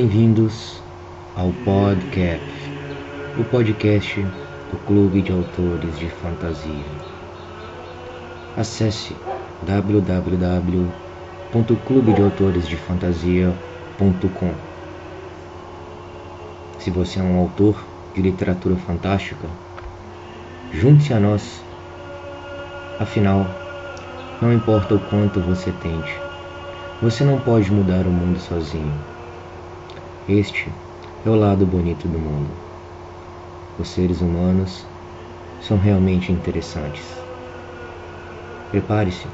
Bem-vindos ao Podcast, o podcast do Clube de Autores de Fantasia. Acesse www.clubedeautoresdefantasia.com. Se você é um autor de literatura fantástica, junte-se a nós. Afinal, não importa o quanto você tente, você não pode mudar o mundo sozinho. Este é o lado bonito do mundo. Os seres humanos são realmente interessantes. Prepare-se.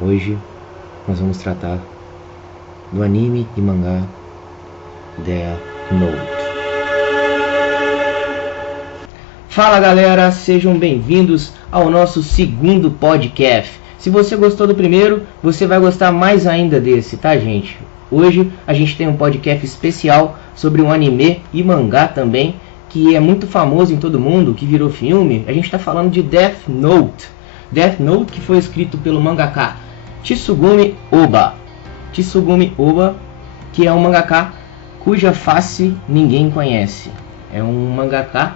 Hoje nós vamos tratar do anime e mangá Death Note. Fala galera, sejam bem-vindos ao nosso segundo podcast. Se você gostou do primeiro, você vai gostar mais ainda desse, tá gente? Hoje a gente tem um podcast especial sobre um anime e mangá também, que é muito famoso em todo mundo, que virou filme. A gente está falando de Death Note. Death Note, que foi escrito pelo mangaka Tsugumi Ohba. Tsugumi Ohba, que é um mangaka cuja face ninguém conhece. É um mangaka,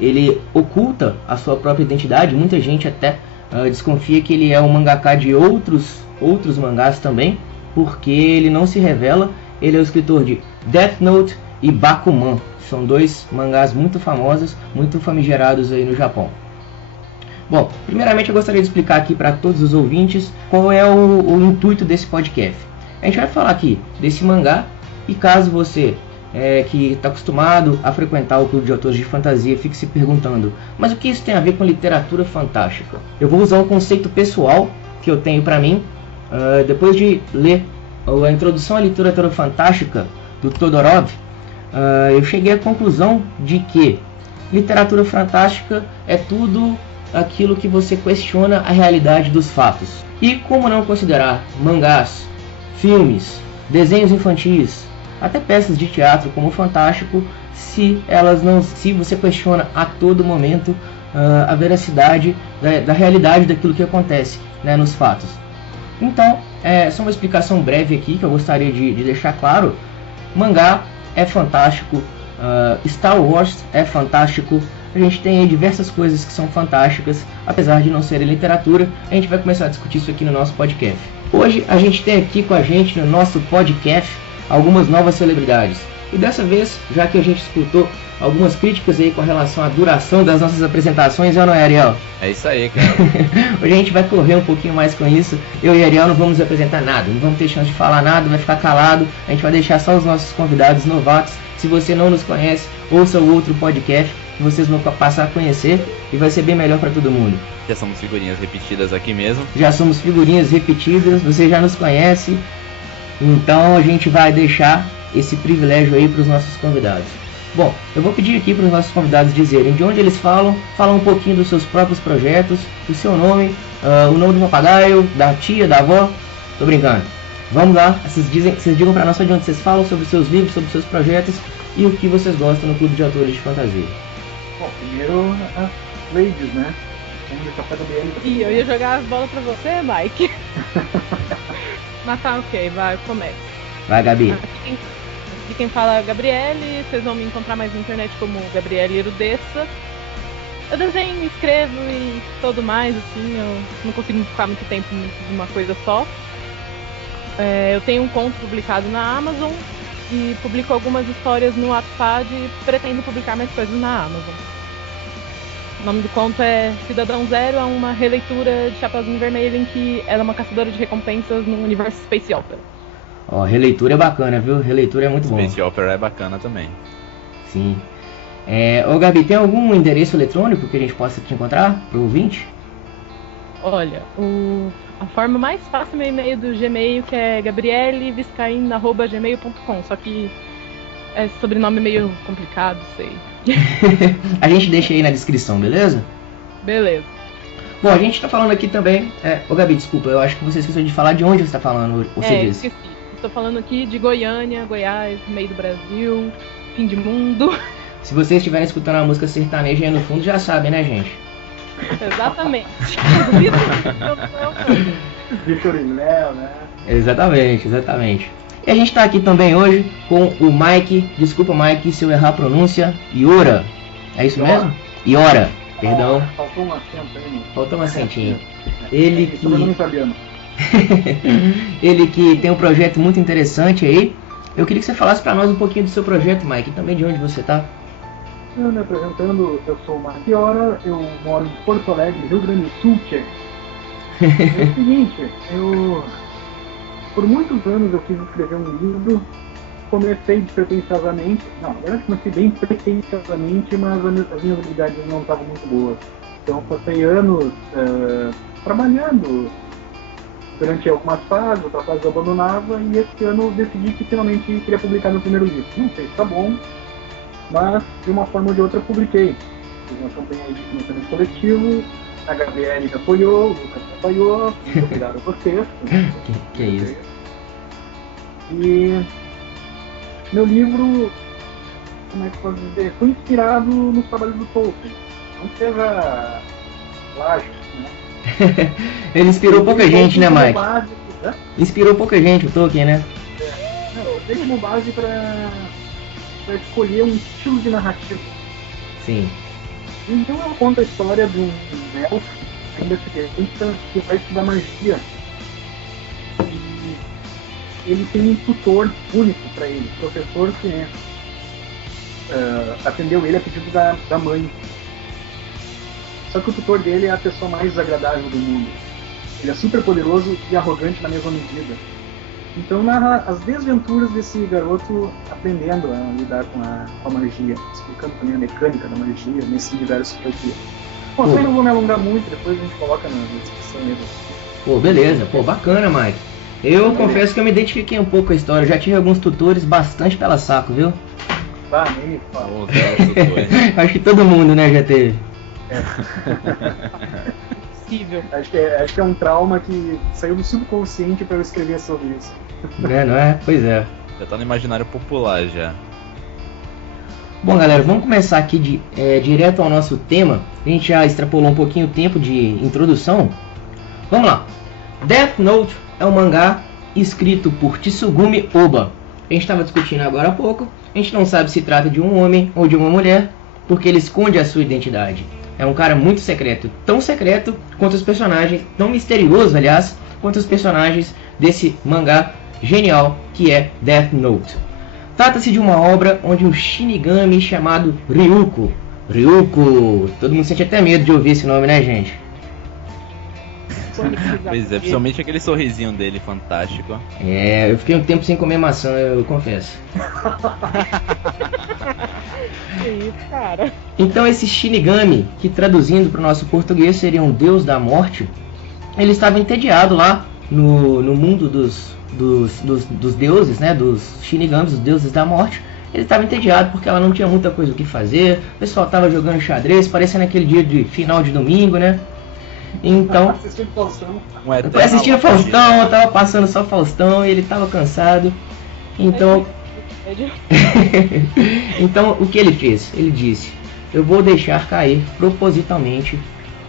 ele oculta a sua própria identidade. Muita gente até desconfia que ele é um mangaka de outros mangás também, porque ele não se revela. Ele é o escritor de Death Note e Bakuman. São dois mangás muito famosos, muito famigerados aí no Japão. Bom, primeiramente eu gostaria de explicar aqui para todos os ouvintes qual é o intuito desse podcast. A gente vai falar aqui desse mangá, e caso você que está acostumado a frequentar o Clube de Autores de Fantasia fique se perguntando, mas o que isso tem a ver com literatura fantástica? Eu vou usar um conceito pessoal que eu tenho para mim, depois de ler a Introdução à Literatura Fantástica do Todorov. Eu cheguei à conclusão de que literatura fantástica é tudo aquilo que você questiona a realidade dos fatos. E como não considerar mangás, filmes, desenhos infantis, até peças de teatro como fantástico, se você questiona a todo momento a veracidade da realidade daquilo que acontece, né, nos fatos. Então, só uma explicação breve aqui que eu gostaria de deixar claro. Mangá é fantástico, Star Wars é fantástico, a gente tem aí diversas coisas que são fantásticas, apesar de não serem literatura. A gente vai começar a discutir isso aqui no nosso podcast. Hoje a gente tem aqui com a gente no nosso podcast algumas novas celebridades. E dessa vez, já que a gente escutou algumas críticas aí com relação à duração das nossas apresentações, não é, Ariel? É isso aí, cara. Hoje a gente vai correr um pouquinho mais com isso. Eu e Ariel não vamos apresentar nada, não vamos ter chance de falar nada, vai ficar calado. A gente vai deixar só os nossos convidados novatos. Se você não nos conhece, ouça o outro podcast que vocês vão passar a conhecer e vai ser bem melhor para todo mundo. Já somos figurinhas repetidas aqui mesmo. Já somos figurinhas repetidas, você já nos conhece. Então a gente vai deixar esse privilégio aí para os nossos convidados. Bom, eu vou pedir aqui para os nossos convidados dizerem de onde eles falam um pouquinho dos seus próprios projetos, o seu nome, o nome do papagaio, da tia, da avó. Tô brincando. Vamos lá, vocês digam para nós de onde vocês falam, sobre seus livros, sobre seus projetos e o que vocês gostam no Clube de Autores de Fantasia. Bom, primeiro as ladies, né? Vamos deixar para Gabriele. Ih, eu ia jogar as bolas pra você, Mike. Mas tá ok, vai, começa. Vai, Gabi. Aqui quem fala é a Gabriele, vocês vão me encontrar mais na internet como Gabriele Erudessa. Eu desenho, escrevo e tudo mais, assim, eu não consigo ficar muito tempo em uma coisa só. Eu tenho um conto publicado na Amazon e publico algumas histórias no Wattpad e pretendo publicar mais coisas na Amazon. O nome do conto é Cidadão Zero, é uma releitura de Chapeuzinho Vermelho em que ela é uma caçadora de recompensas no universo Space Opera. Ó, releitura é bacana, viu? Releitura é muito bom. Space Opera é bacana também. Sim. Ô Gabi, tem algum endereço eletrônico que a gente possa te encontrar pro ouvinte? Olha, a forma mais fácil é meu e-mail do Gmail, que é gabrieleviscaína@gmail.com, só que é sobrenome meio complicado, sei. A gente deixa aí na descrição, beleza? Beleza. Bom, a gente tá falando aqui também... Ô Gabi, desculpa, eu acho que você esqueceu de falar de onde você tá falando, você disse. Esqueci. Estou falando aqui de Goiânia, Goiás, meio do Brasil, fim de mundo. Se vocês estiverem escutando a música sertaneja aí no fundo, já sabem, né, gente? Exatamente. Vitorino Léo, né? Exatamente. E a gente está aqui também hoje com o Mike, desculpa Mike se eu errar a pronúncia, Iora, é isso mesmo? Iora, perdão. Faltou um acento aí, mano. Faltou um acentinho. Ele que... Sobrenome italiano. Ele que tem um projeto muito interessante aí. Eu queria que você falasse para nós um pouquinho do seu projeto, Mike, e também de onde você está. Me apresentando, eu sou o Mike Iora, eu moro em Porto Alegre, Rio Grande do Sul, tchê. É o seguinte, por muitos anos eu quis escrever um livro, comecei despretensiosamente, não, na verdade comecei bem pretensiosamente, mas as minhas habilidades não estavam muito boas. Então passei anos trabalhando durante algumas fases, outras fases eu abandonava, e esse ano eu decidi que finalmente queria publicar meu primeiro livro. Não sei se tá bom, mas de uma forma ou de outra eu publiquei. Fiz uma campanha de financiamento coletivo, a Gabriele me apoiou, o Lucas me apoiou, muito obrigado a vocês. Que é isso? E meu livro, como é que eu posso dizer, foi inspirado nos trabalhos do Tolkien. Não seja plágio, né? Ele inspirou pouca gente, né, Mike? Base, né? Inspirou pouca gente o Tolkien, né? Não, eu dei como base para escolher um estilo de narrativa. Sim. Então ela conta a história de um elfo, ainda criança, que vai estudar magia. E ele tem um tutor único para ele, professor que atendeu ele a pedido da mãe. Só que o tutor dele é a pessoa mais desagradável do mundo. Ele é super poderoso e arrogante na mesma medida. Então narra as desventuras desse garoto aprendendo a lidar com a magia, explicando também a mecânica da magia nesse universo que eu crio. Bom, eu não vou me alongar muito, depois a gente coloca na descrição aí. Pô, beleza. Pô, bacana, Mike. Eu confesso que eu me identifiquei um pouco com a história. Eu já tive alguns tutores bastante pela saco, viu? Tá, nem me fala. Acho que todo mundo, né, já teve. Possível. Acho que é um trauma que saiu do subconsciente para eu escrever sobre isso. É, não é? Pois é. Já tá no imaginário popular já. Bom, galera, vamos começar aqui direto ao nosso tema. A gente já extrapolou um pouquinho o tempo de introdução. Vamos lá. Death Note é um mangá escrito por Tsugumi Ohba. A gente estava discutindo agora há pouco. A gente não sabe se trata de um homem ou de uma mulher, porque ele esconde a sua identidade. É um cara muito secreto, tão secreto quanto os personagens, tão misterioso, aliás, quanto os personagens desse mangá genial que é Death Note. Trata-se de uma obra onde um Shinigami chamado Ryuko, todo mundo sente até medo de ouvir esse nome, né, gente? Pois é, principalmente aquele sorrisinho dele fantástico. É, eu fiquei um tempo sem comer maçã, eu confesso. Que isso, cara? Então esse Shinigami, que traduzindo para o nosso português seria um deus da morte, ele estava entediado lá no mundo dos deuses, né, dos Shinigamis, os deuses da morte. Ele estava entediado porque ela não tinha muita coisa o que fazer, o pessoal estava jogando xadrez, parecendo aquele dia de final de domingo, né? Então, Assistindo Faustão. eu assistindo Faustão, eu tava passando só Faustão e ele tava cansado. Então, então o que ele fez? Ele disse: eu vou deixar cair propositalmente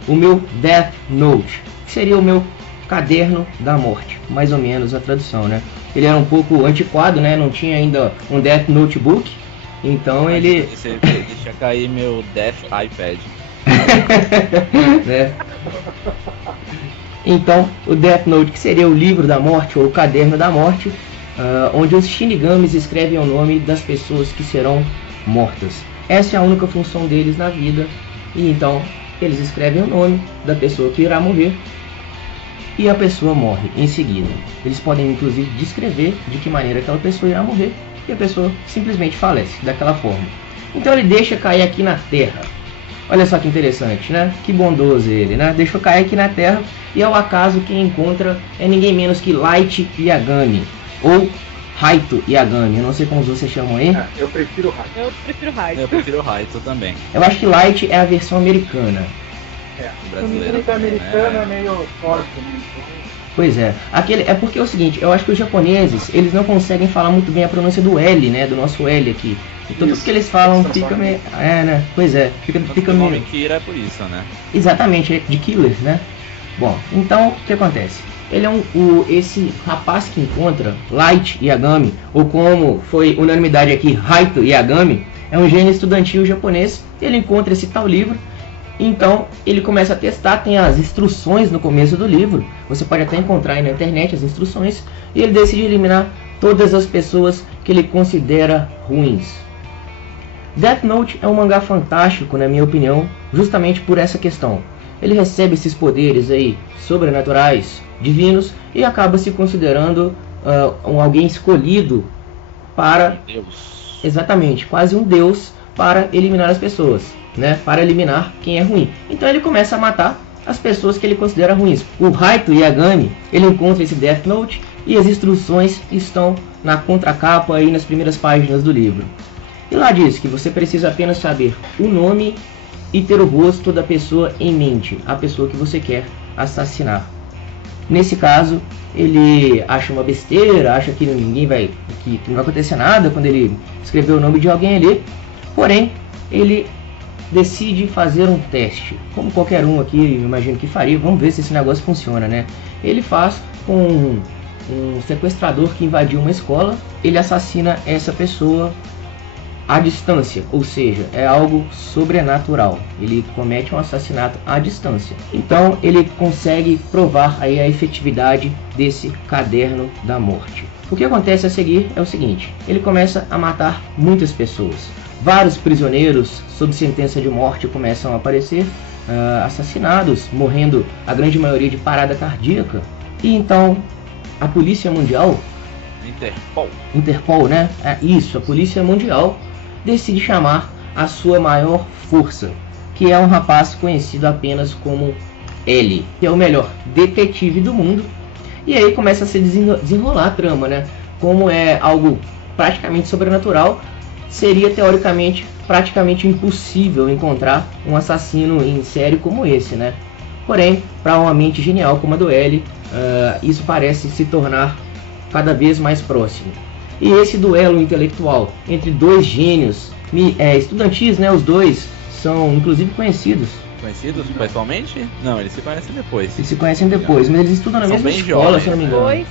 o meu Death Note, que seria o meu caderno da morte, mais ou menos a tradução, né? Ele era um pouco antiquado, né? Não tinha ainda um Death Notebook, então ele... Deixa cair meu Death iPad. né? Então, o Death Note, que seria o livro da morte ou o caderno da morte, onde os Shinigamis escrevem o nome das pessoas que serão mortas. Essa é a única função deles na vida. E então eles escrevem o nome da pessoa que irá morrer e a pessoa morre em seguida. Eles podem inclusive descrever de que maneira aquela pessoa irá morrer e a pessoa simplesmente falece daquela forma. Então ele deixa cair aqui na Terra. Olha só que interessante, né? Que bondoso ele, né? Deixou cair aqui na Terra e ao acaso quem encontra é ninguém menos que Light Yagami, ou Raito Yagami, eu não sei como vocês chamam aí. Eu prefiro Raito. Eu prefiro Raito. Eu prefiro Raito também. Eu acho que Light é a versão americana. Brasileiro O americano né? é meio forte, né? Pois é, é porque é o seguinte, eu acho que os japoneses, eles não conseguem falar muito bem a pronúncia do L, né, do nosso L aqui. Então tudo que eles falam fica meio... né, pois é, fica O nome meio... Kira é por isso, né? Exatamente, é de killers, né? Bom, então, o que acontece? Ele é esse rapaz que encontra Light Yagami, ou como foi unanimidade aqui, Raito Yagami, é um gênio estudantil japonês. Ele encontra esse tal livro, então ele começa a testar, tem as instruções no começo do livro, você pode até encontrar aí na internet as instruções, e ele decide eliminar todas as pessoas que ele considera ruins. Death Note é um mangá fantástico, na minha opinião, justamente por essa questão. Ele recebe esses poderes aí sobrenaturais, divinos, e acaba se considerando alguém escolhido para Deus. Exatamente, quase um deus para eliminar as pessoas, né? Para eliminar quem é ruim. Então ele começa a matar as pessoas que ele considera ruins. O Raito Yagami, ele encontra esse Death Note e as instruções estão na contracapa aí nas primeiras páginas do livro. E lá diz que você precisa apenas saber o nome e ter o rosto da pessoa em mente, a pessoa que você quer assassinar. Nesse caso, ele acha uma besteira, acha que que não vai acontecer nada quando ele escreveu o nome de alguém ali. Porém, ele decide fazer um teste, como qualquer um aqui, imagino que faria. Vamos ver se esse negócio funciona, né? Ele faz com um sequestrador que invadiu uma escola, ele assassina essa pessoa à distância, ou seja, é algo sobrenatural. Ele comete um assassinato à distância. Então ele consegue provar aí a efetividade desse caderno da morte. O que acontece a seguir é o seguinte: ele começa a matar muitas pessoas. Vários prisioneiros sob sentença de morte começam a aparecer, assassinados, morrendo a grande maioria de parada cardíaca. E então a Polícia Mundial, Interpol, né? Isso, a Polícia Mundial decide chamar a sua maior força, que é um rapaz conhecido apenas como L, que é o melhor detetive do mundo. E aí começa a se desenrolar a trama, né? Como é algo praticamente sobrenatural, seria teoricamente praticamente impossível encontrar um assassino em série como esse, né? Porém, para uma mente genial como a do L, isso parece se tornar cada vez mais próximo. E esse duelo intelectual entre dois gênios estudantis, né? Os dois são inclusive conhecidos. Conhecidos pessoalmente? Não, eles se conhecem depois. Eles se conhecem depois, mas eles estudam na mesma escola, jovens, se eu não me engano. Pois,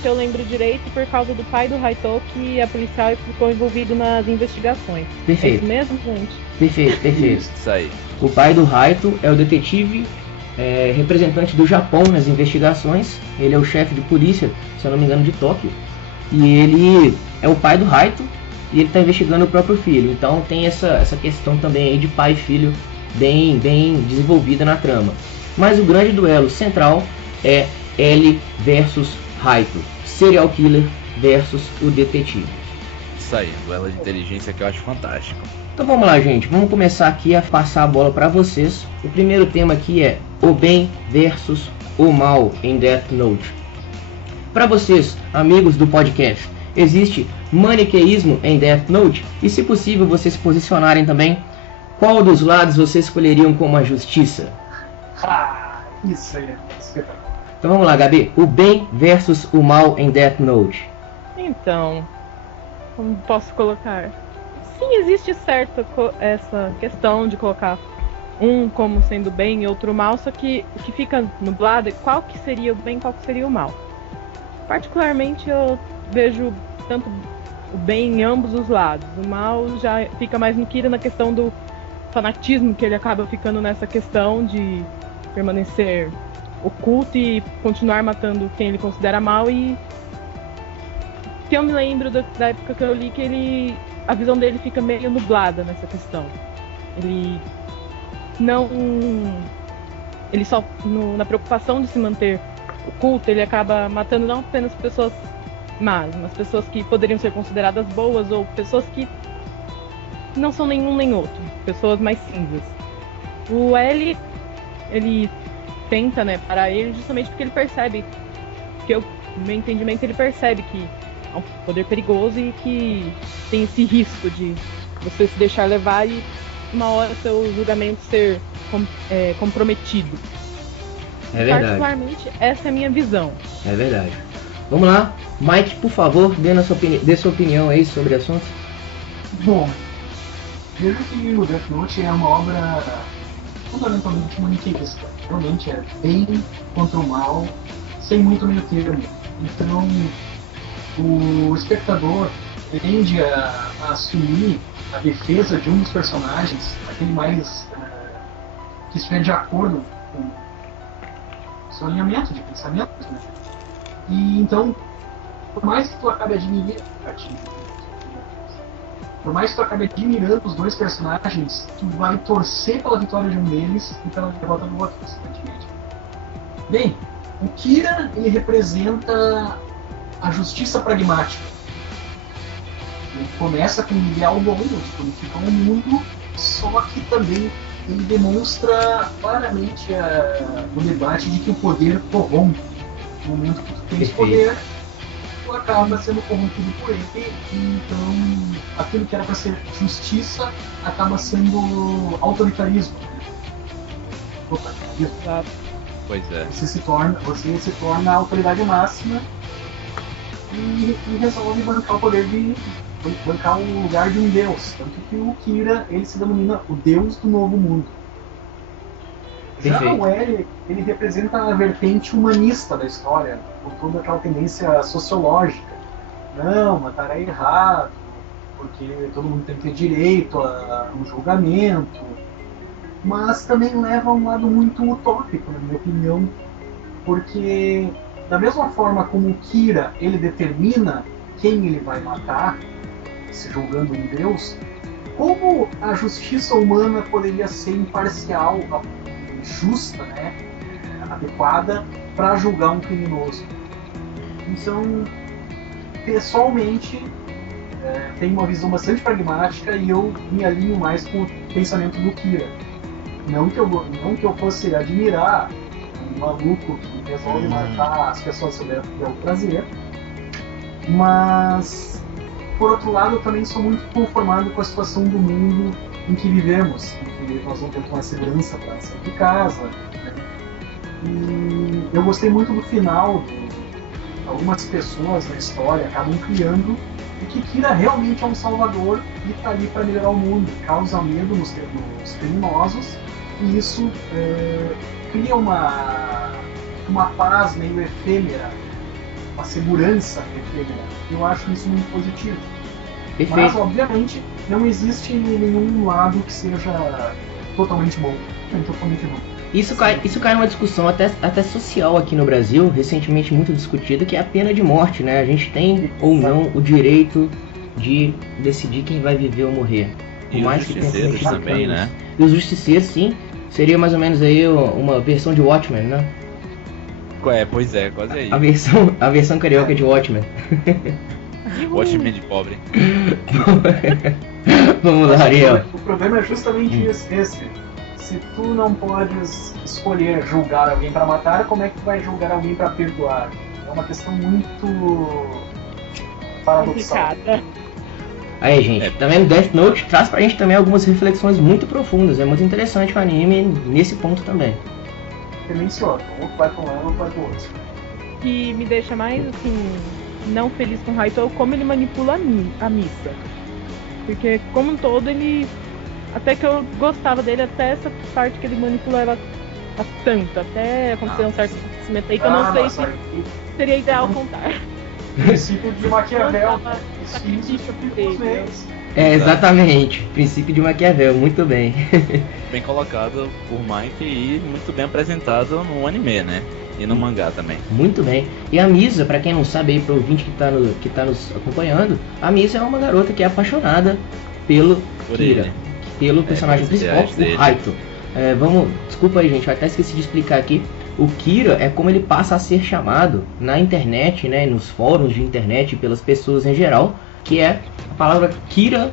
se eu lembro direito, por causa do pai do Raito, que a policial ficou envolvido nas investigações. Perfeito. É isso mesmo, gente? Perfeito. Isso aí. O pai do Raito é o detetive representante do Japão nas investigações. Ele é o chefe de polícia, se eu não me engano, de Tóquio. E ele é o pai do Raito e ele está investigando o próprio filho. Então tem essa questão também aí de pai e filho bem desenvolvida na trama. Mas o grande duelo central é L versus Raito, serial killer versus o detetive. Isso aí, duelo de inteligência que eu acho fantástico. Então vamos lá, gente, vamos começar aqui a passar a bola para vocês. O primeiro tema aqui é o bem versus o mal em Death Note. Para vocês, amigos do podcast, existe maniqueísmo em Death Note? E se possível vocês se posicionarem também, qual dos lados vocês escolheriam como a justiça? Isso aí é espetacular. Então vamos lá, Gabi, o bem versus o mal em Death Note. Então, como posso colocar? Sim, existe essa questão de colocar um como sendo bem e outro mal, só que o que fica nublado é qual que seria o bem e qual que seria o mal. Particularmente eu vejo tanto o bem em ambos os lados. O mal já fica mais no Kira na questão do fanatismo, que ele acaba ficando nessa questão de permanecer oculto e continuar matando quem ele considera mal. E que eu me lembro da época que eu li que a visão dele fica meio nublada nessa questão. Ele só na preocupação de se manter oculto, ele acaba matando não apenas pessoas más, mas pessoas que poderiam ser consideradas boas ou pessoas que não são nenhum nem outro, pessoas mais cinzas. O L, ele tenta, né, parar ele justamente porque ele percebe, no meu entendimento, ele percebe que é um poder perigoso e que tem esse risco de você se deixar levar e uma hora seu julgamento ser comprometido. É verdade. Particularmente, essa é a minha visão. É verdade. Vamos lá, Mike, por favor, dê sua opinião aí sobre o assunto. Bom, vejo que o Death Note é uma obra fundamentalmente maniqueísta. Realmente é bem contra o mal sem muito meio termo. Então, o espectador tende a assumir a defesa de um dos personagens, aquele mais que estiver de acordo com o seu alinhamento de pensamento, né? E então, por mais que tu acabe admirando os dois personagens, tu vai torcer pela vitória de um deles e pela derrota do outro, consequentemente. Bem, o Kira, ele representa a justiça pragmática. Ele começa com um ideal bom, de purificar o mundo, só que também ele demonstra claramente o debate de que o poder corrompe. No momento que tu tens poder, tu acaba sendo corrompido por ele, então aquilo que era para ser justiça acaba sendo autoritarismo. Exato. Pois é. Você se torna a autoridade máxima e resolve bancar o poder bancar o lugar de um deus. Tanto que o Kira, ele se denomina o deus do novo mundo. Já o L, ele representa a vertente humanista da história, com toda aquela tendência sociológica. Não, matar é errado, porque todo mundo tem que ter direito a um julgamento. Mas também leva a um lado muito utópico, na minha opinião, porque da mesma forma como o Kira, ele determina quem ele vai matar, se julgando um deus, como a justiça humana poderia ser imparcial, justa, né, adequada para julgar um criminoso? Então, pessoalmente, tenho uma visão bastante pragmática e eu me alinho mais com o pensamento do Kira. Não que eu fosse admirar um maluco que resolve matar as pessoas se der o prazer, mas, por outro lado, eu também sou muito conformado com a situação do mundo em que vivemos, em que nós vamos ter uma segurança para sair de casa, né? E eu gostei muito do final. Algumas pessoas na história acabam criando que Kira realmente é um salvador e está ali para melhorar o mundo, causa medo nos criminosos, e isso cria uma paz meio efêmera, uma segurança efêmera. Eu acho isso muito positivo. Perfeito. Mas, obviamente, não existe nenhum lado que seja totalmente bom. Totalmente bom. Isso cai numa discussão até social aqui no Brasil, recentemente muito discutida, que é a pena de morte, né? A gente tem ou não o direito de decidir quem vai viver ou morrer. E os justiceiros também, né? E os justiceiros, sim. Seria mais ou menos aí uma versão de Watchmen, né? Pois é, quase aí. A versão carioca de Watchmen. Watchmen de pobre. Vamos lá, Ariel. O problema é justamente esse. Se tu não podes escolher julgar alguém para matar, como é que tu vai julgar alguém para perdoar? É uma questão muito paradoxal. Aí, gente, tá vendo? Death Note traz pra gente também algumas reflexões muito profundas. É muito interessante o anime nesse ponto também. Tendencioso. Um vai pra um lado, outro vai pro outro. Que me deixa mais, assim, não feliz com o Raito, como ele manipula a missa. Porque, como um todo, ele... Até que eu gostava dele, até essa parte que ele manipula ela tanto. Até acontecer um certo acontecimento aí que eu não sei se seria ideal contar. Princípio de Maquiavel. Exatamente. Princípio de Maquiavel, muito bem. Bem colocado por Mike e muito bem apresentado no anime, né? E no mangá também. Muito bem. E a Misa, pra quem não sabe aí, pro ouvinte que tá nos acompanhando, a Misa é uma garota que é apaixonada pelo Kira. Pelo personagem principal, o Raito. Desculpa aí, gente, eu até esqueci de explicar aqui. O Kira é como ele passa a ser chamado na internet, né, nos fóruns de internet, pelas pessoas em geral, que é a palavra Kira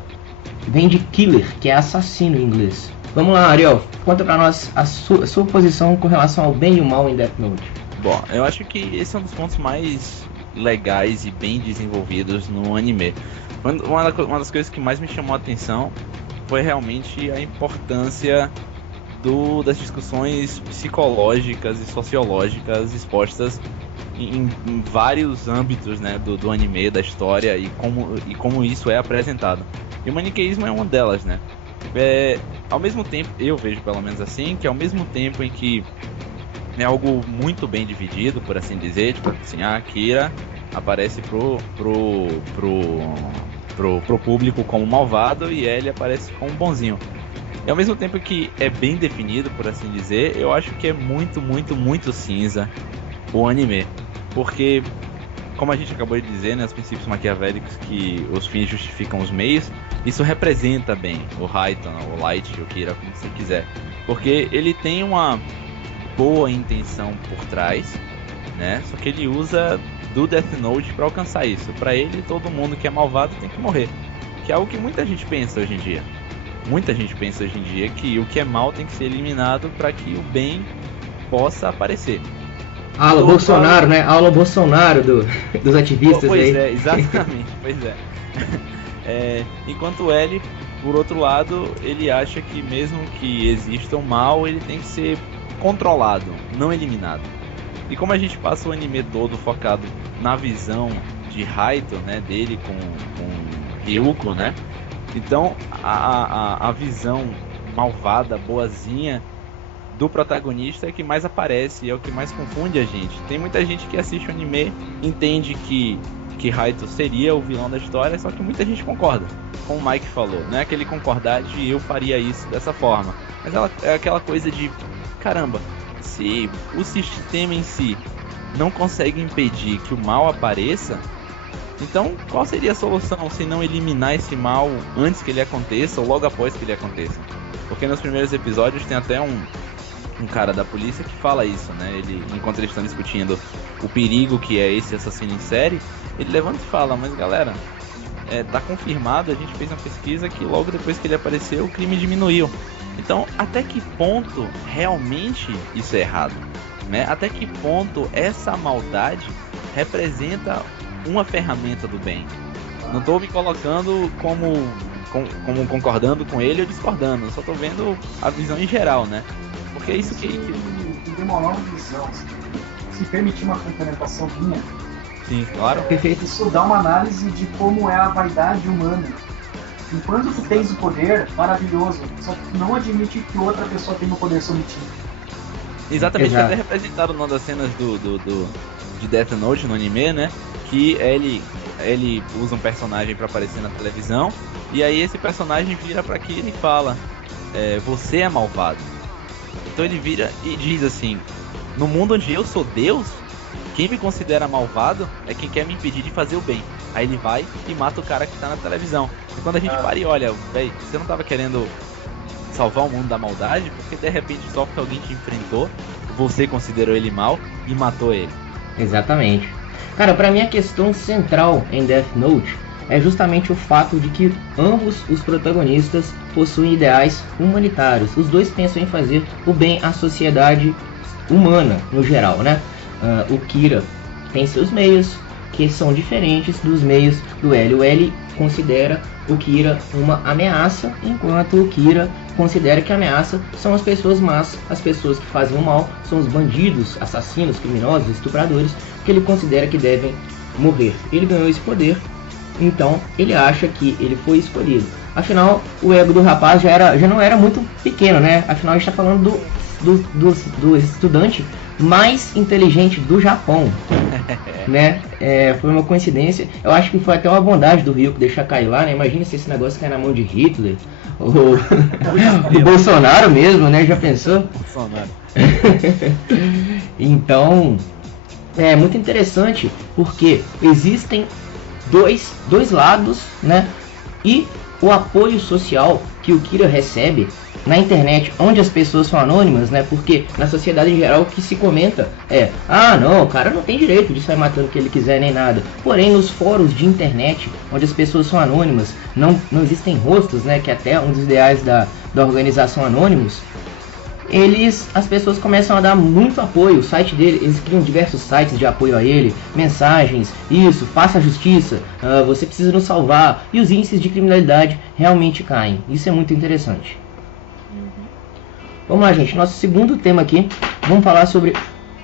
vem de killer, que é assassino em inglês. Vamos lá, Ariel, conta pra nós a sua posição com relação ao bem e o mal em Death Note. Bom, eu acho que esse é um dos pontos mais legais e bem desenvolvidos no anime. Uma das coisas que mais me chamou a atenção foi realmente a importância das discussões psicológicas e sociológicas expostas em vários âmbitos, né, do anime, da história e como isso é apresentado. E o maniqueísmo é uma delas, né? Ao mesmo tempo, eu vejo pelo menos assim, que ao mesmo tempo em que é algo muito bem dividido, por assim dizer. Tipo assim, a Kira aparece pro público como malvado e Ellie aparece como bonzinho. E ao mesmo tempo que é bem definido, por assim dizer, eu acho que é muito, muito, muito cinza o anime. Porque, como a gente acabou de dizer, né, os princípios maquiavélicos que os fins justificam os meios, isso representa bem o Raito, o Light, o Kira, como você quiser. Porque ele tem uma boa intenção por trás, né? Só que ele usa do Death Note para alcançar isso. Para ele, todo mundo que é malvado tem que morrer. Que é algo que muita gente pensa hoje em dia. Muita gente pensa hoje em dia que o que é mal tem que ser eliminado para que o bem possa aparecer. Aula Bolsonaro, né? Aula Bolsonaro dos ativistas pois aí. Pois é, exatamente, pois é. Enquanto L, por outro lado, ele acha que mesmo que exista o mal, ele tem que ser controlado, não eliminado. E como a gente passa o anime todo focado na visão de Raito, né, dele com Ryuko, né? Então a visão malvada, boazinha do protagonista é que mais aparece e é o que mais confunde a gente. Tem muita gente que assiste o anime, entende que Raito seria o vilão da história, só que muita gente concorda. Como o Mike falou, não é aquele concordar de eu faria isso dessa forma, mas é aquela coisa de caramba, se o sistema em si não consegue impedir que o mal apareça, então qual seria a solução se não eliminar esse mal antes que ele aconteça ou logo após que ele aconteça? Porque nos primeiros episódios tem até um cara da polícia que fala isso, né? Ele, enquanto eles estão discutindo o perigo que é esse assassino em série, ele levanta e fala, mas galera, tá confirmado, a gente fez uma pesquisa que logo depois que ele apareceu, o crime diminuiu. Então, até que ponto realmente isso é errado? Né? Até que ponto essa maldade representa uma ferramenta do bem? Não estou me colocando como concordando com ele ou discordando, eu só estou vendo a visão em geral, né? Porque é isso que tem uma nova visão. Se permitir uma complementação minha, sim, claro. Isso dá uma análise de como é a vaidade humana. Enquanto tu tens o poder, maravilhoso, só que tu não admite que outra pessoa tem o poder sobre ti. Exatamente, até representado numa das cenas de Death Note no anime, né? Que ele usa um personagem pra aparecer na televisão, e aí esse personagem vira pra Kira e fala, você é malvado. Então ele vira e diz assim, no mundo onde eu sou Deus, quem me considera malvado é quem quer me impedir de fazer o bem. Aí ele vai e mata o cara que tá na televisão. E quando a gente para e olha, véi, você não tava querendo salvar o mundo da maldade, porque de repente só porque alguém te enfrentou, você considerou ele mal e matou ele. Exatamente. Cara, pra mim a questão central em Death Note é justamente o fato de que ambos os protagonistas possuem ideais humanitários. Os dois pensam em fazer o bem à sociedade humana, no geral, né? O Kira tem seus meios, que são diferentes dos meios do L. O L considera o Kira uma ameaça, enquanto o Kira considera que a ameaça são as pessoas más, as pessoas que fazem o mal, são os bandidos, assassinos, criminosos, estupradores, que ele considera que devem morrer. Ele ganhou esse poder, então ele acha que ele foi escolhido. Afinal, o ego do rapaz já não era muito pequeno, né? Afinal, a gente está falando do estudante mais inteligente do Japão, né? Foi uma coincidência. Eu acho que foi até uma bondade do Ryuko deixar cair lá, né? Imagina se esse negócio cair na mão de Hitler ou do Bolsonaro mesmo, né? Já pensou? Bolsonaro. Então, é muito interessante porque existem dois lados, né? E o apoio social que o Kira recebe na internet, onde as pessoas são anônimas, né? Porque na sociedade em geral o que se comenta não, o cara não tem direito de sair matando o que ele quiser nem nada. Porém, nos fóruns de internet, onde as pessoas são anônimas, não existem rostos, né? Que até um dos ideais da organização Anonymous, as pessoas começam a dar muito apoio. O site dele, eles criam diversos sites de apoio a ele, mensagens, isso, faça a justiça, você precisa nos salvar, e os índices de criminalidade realmente caem. Isso é muito interessante. Vamos lá, gente, nosso segundo tema aqui, vamos falar sobre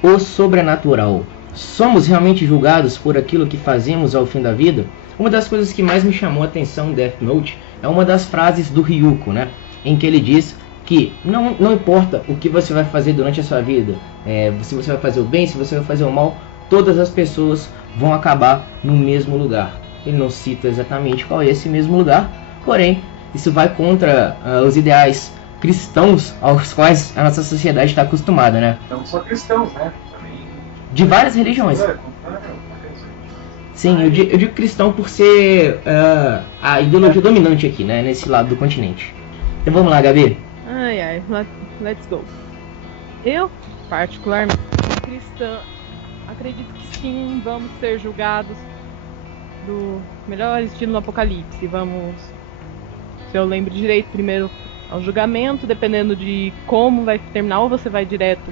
o sobrenatural. Somos realmente julgados por aquilo que fazemos ao fim da vida? Uma das coisas que mais me chamou a atenção em Death Note é uma das frases do Ryuko, né? Em que ele diz que não importa o que você vai fazer durante a sua vida, se você vai fazer o bem, se você vai fazer o mal, todas as pessoas vão acabar no mesmo lugar. Ele não cita exatamente qual é esse mesmo lugar, porém, isso vai contra os ideais cristãos aos quais a nossa sociedade está acostumada, né? Não só cristãos, né? De várias religiões. Sim, eu digo cristão por ser a ideologia dominante aqui, né? Nesse lado do continente. Então vamos lá, Gabi. Ai, let's go. Eu, particularmente cristã, acredito que sim, vamos ser julgados do melhor estilo no Apocalipse. Se eu lembro direito, primeiro ao julgamento, dependendo de como vai terminar, ou você vai direto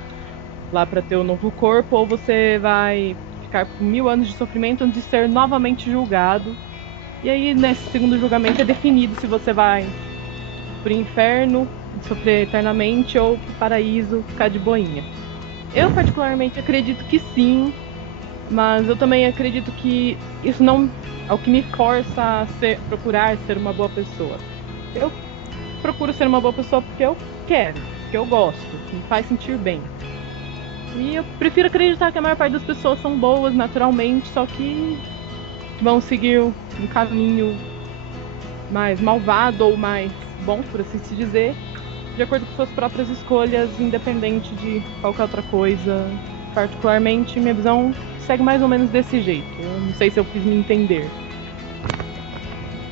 lá para ter o novo corpo, ou você vai ficar por 1000 anos de sofrimento antes de ser novamente julgado. E aí, nesse segundo julgamento, é definido se você vai pro inferno, sofrer eternamente, ou pro paraíso, ficar de boinha. Eu, particularmente, acredito que sim, mas eu também acredito que isso não é o que me força a procurar ser uma boa pessoa. Eu procuro ser uma boa pessoa porque eu quero, porque eu gosto, me faz sentir bem. E eu prefiro acreditar que a maior parte das pessoas são boas naturalmente, só que vão seguir um caminho mais malvado ou mais bom, por assim se dizer, de acordo com suas próprias escolhas, independente de qualquer outra coisa. Particularmente, minha visão segue mais ou menos desse jeito. Eu não sei se eu fiz me entender.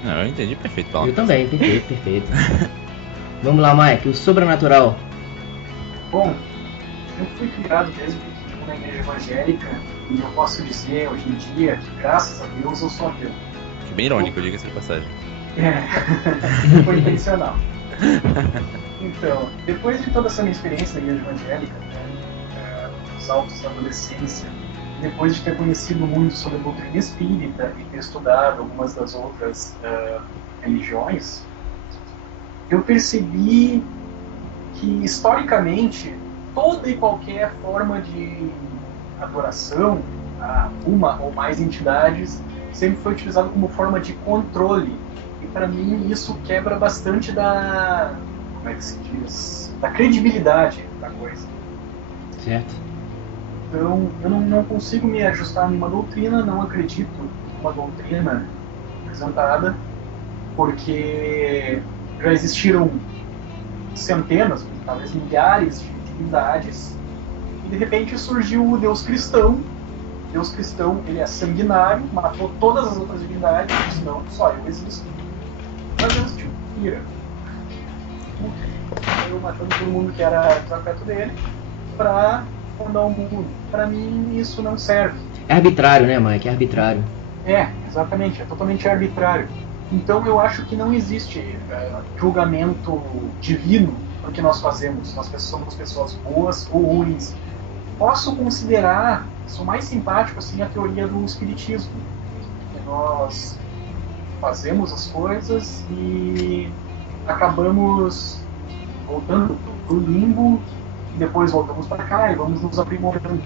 Não, eu entendi perfeito, Paulo. Eu também, perfeito. Vamos lá, Mike, o sobrenatural. Bom, eu fui criado desde pequeno na igreja evangélica e eu posso dizer hoje em dia que, graças a Deus, eu sou ateu. Que bem irônico, diga-se de passagem. Foi intencional. Então, depois de toda essa minha experiência na igreja evangélica, os altos da adolescência, depois de ter conhecido muito sobre a doutrina espírita e ter estudado algumas das outras religiões, eu percebi que, historicamente, toda e qualquer forma de adoração a uma ou mais entidades sempre foi utilizado como forma de controle. E para mim isso quebra bastante da, como é que se diz, da credibilidade da coisa. Certo. Então eu não consigo me ajustar a nenhuma doutrina, não acredito numa doutrina apresentada, porque já existiram centenas, talvez milhares de divindades, e de repente surgiu o Deus cristão. Deus cristão, ele é sanguinário, matou todas as outras divindades e disse, não, só eu existo. Mas Deus te pira. Eu matando todo mundo que era desafeto dele pra fundar o mundo. Pra mim isso não serve. É arbitrário, né, Mike? É arbitrário. É, exatamente, é totalmente arbitrário. Então eu acho que não existe julgamento divino no que nós fazemos. Nós somos pessoas boas ou ruins. Posso considerar, sou mais simpático assim, a teoria do espiritismo. Que nós fazemos as coisas e acabamos voltando para o limbo, e depois voltamos para cá e vamos nos aprimorando.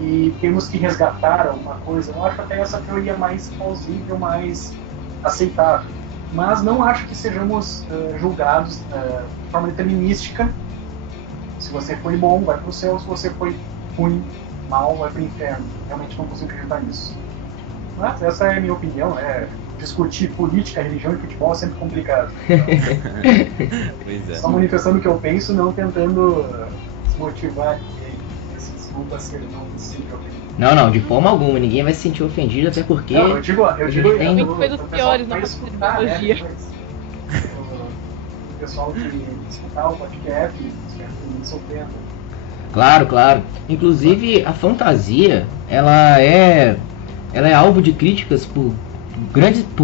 E temos que resgatar alguma coisa. Eu acho até essa teoria mais plausível, mais aceitável. Mas não acho que sejamos julgados de forma determinística. Se você foi bom, vai para o céu. Se você foi ruim, mal, vai para o inferno. Realmente não consigo acreditar nisso. Mas essa é a minha opinião. Discutir política, religião e futebol é sempre complicado. Pois é. Só manifestando o que eu penso, não tentando desmotivar esses lutas que não possível. Não, de forma alguma. Ninguém vai se sentir ofendido, até porque... Não, eu digo tem coisas piores na tecnologia. O pessoal que escutar o podcast espero que sofrendo. Claro. Inclusive, a fantasia, ela é alvo de críticas por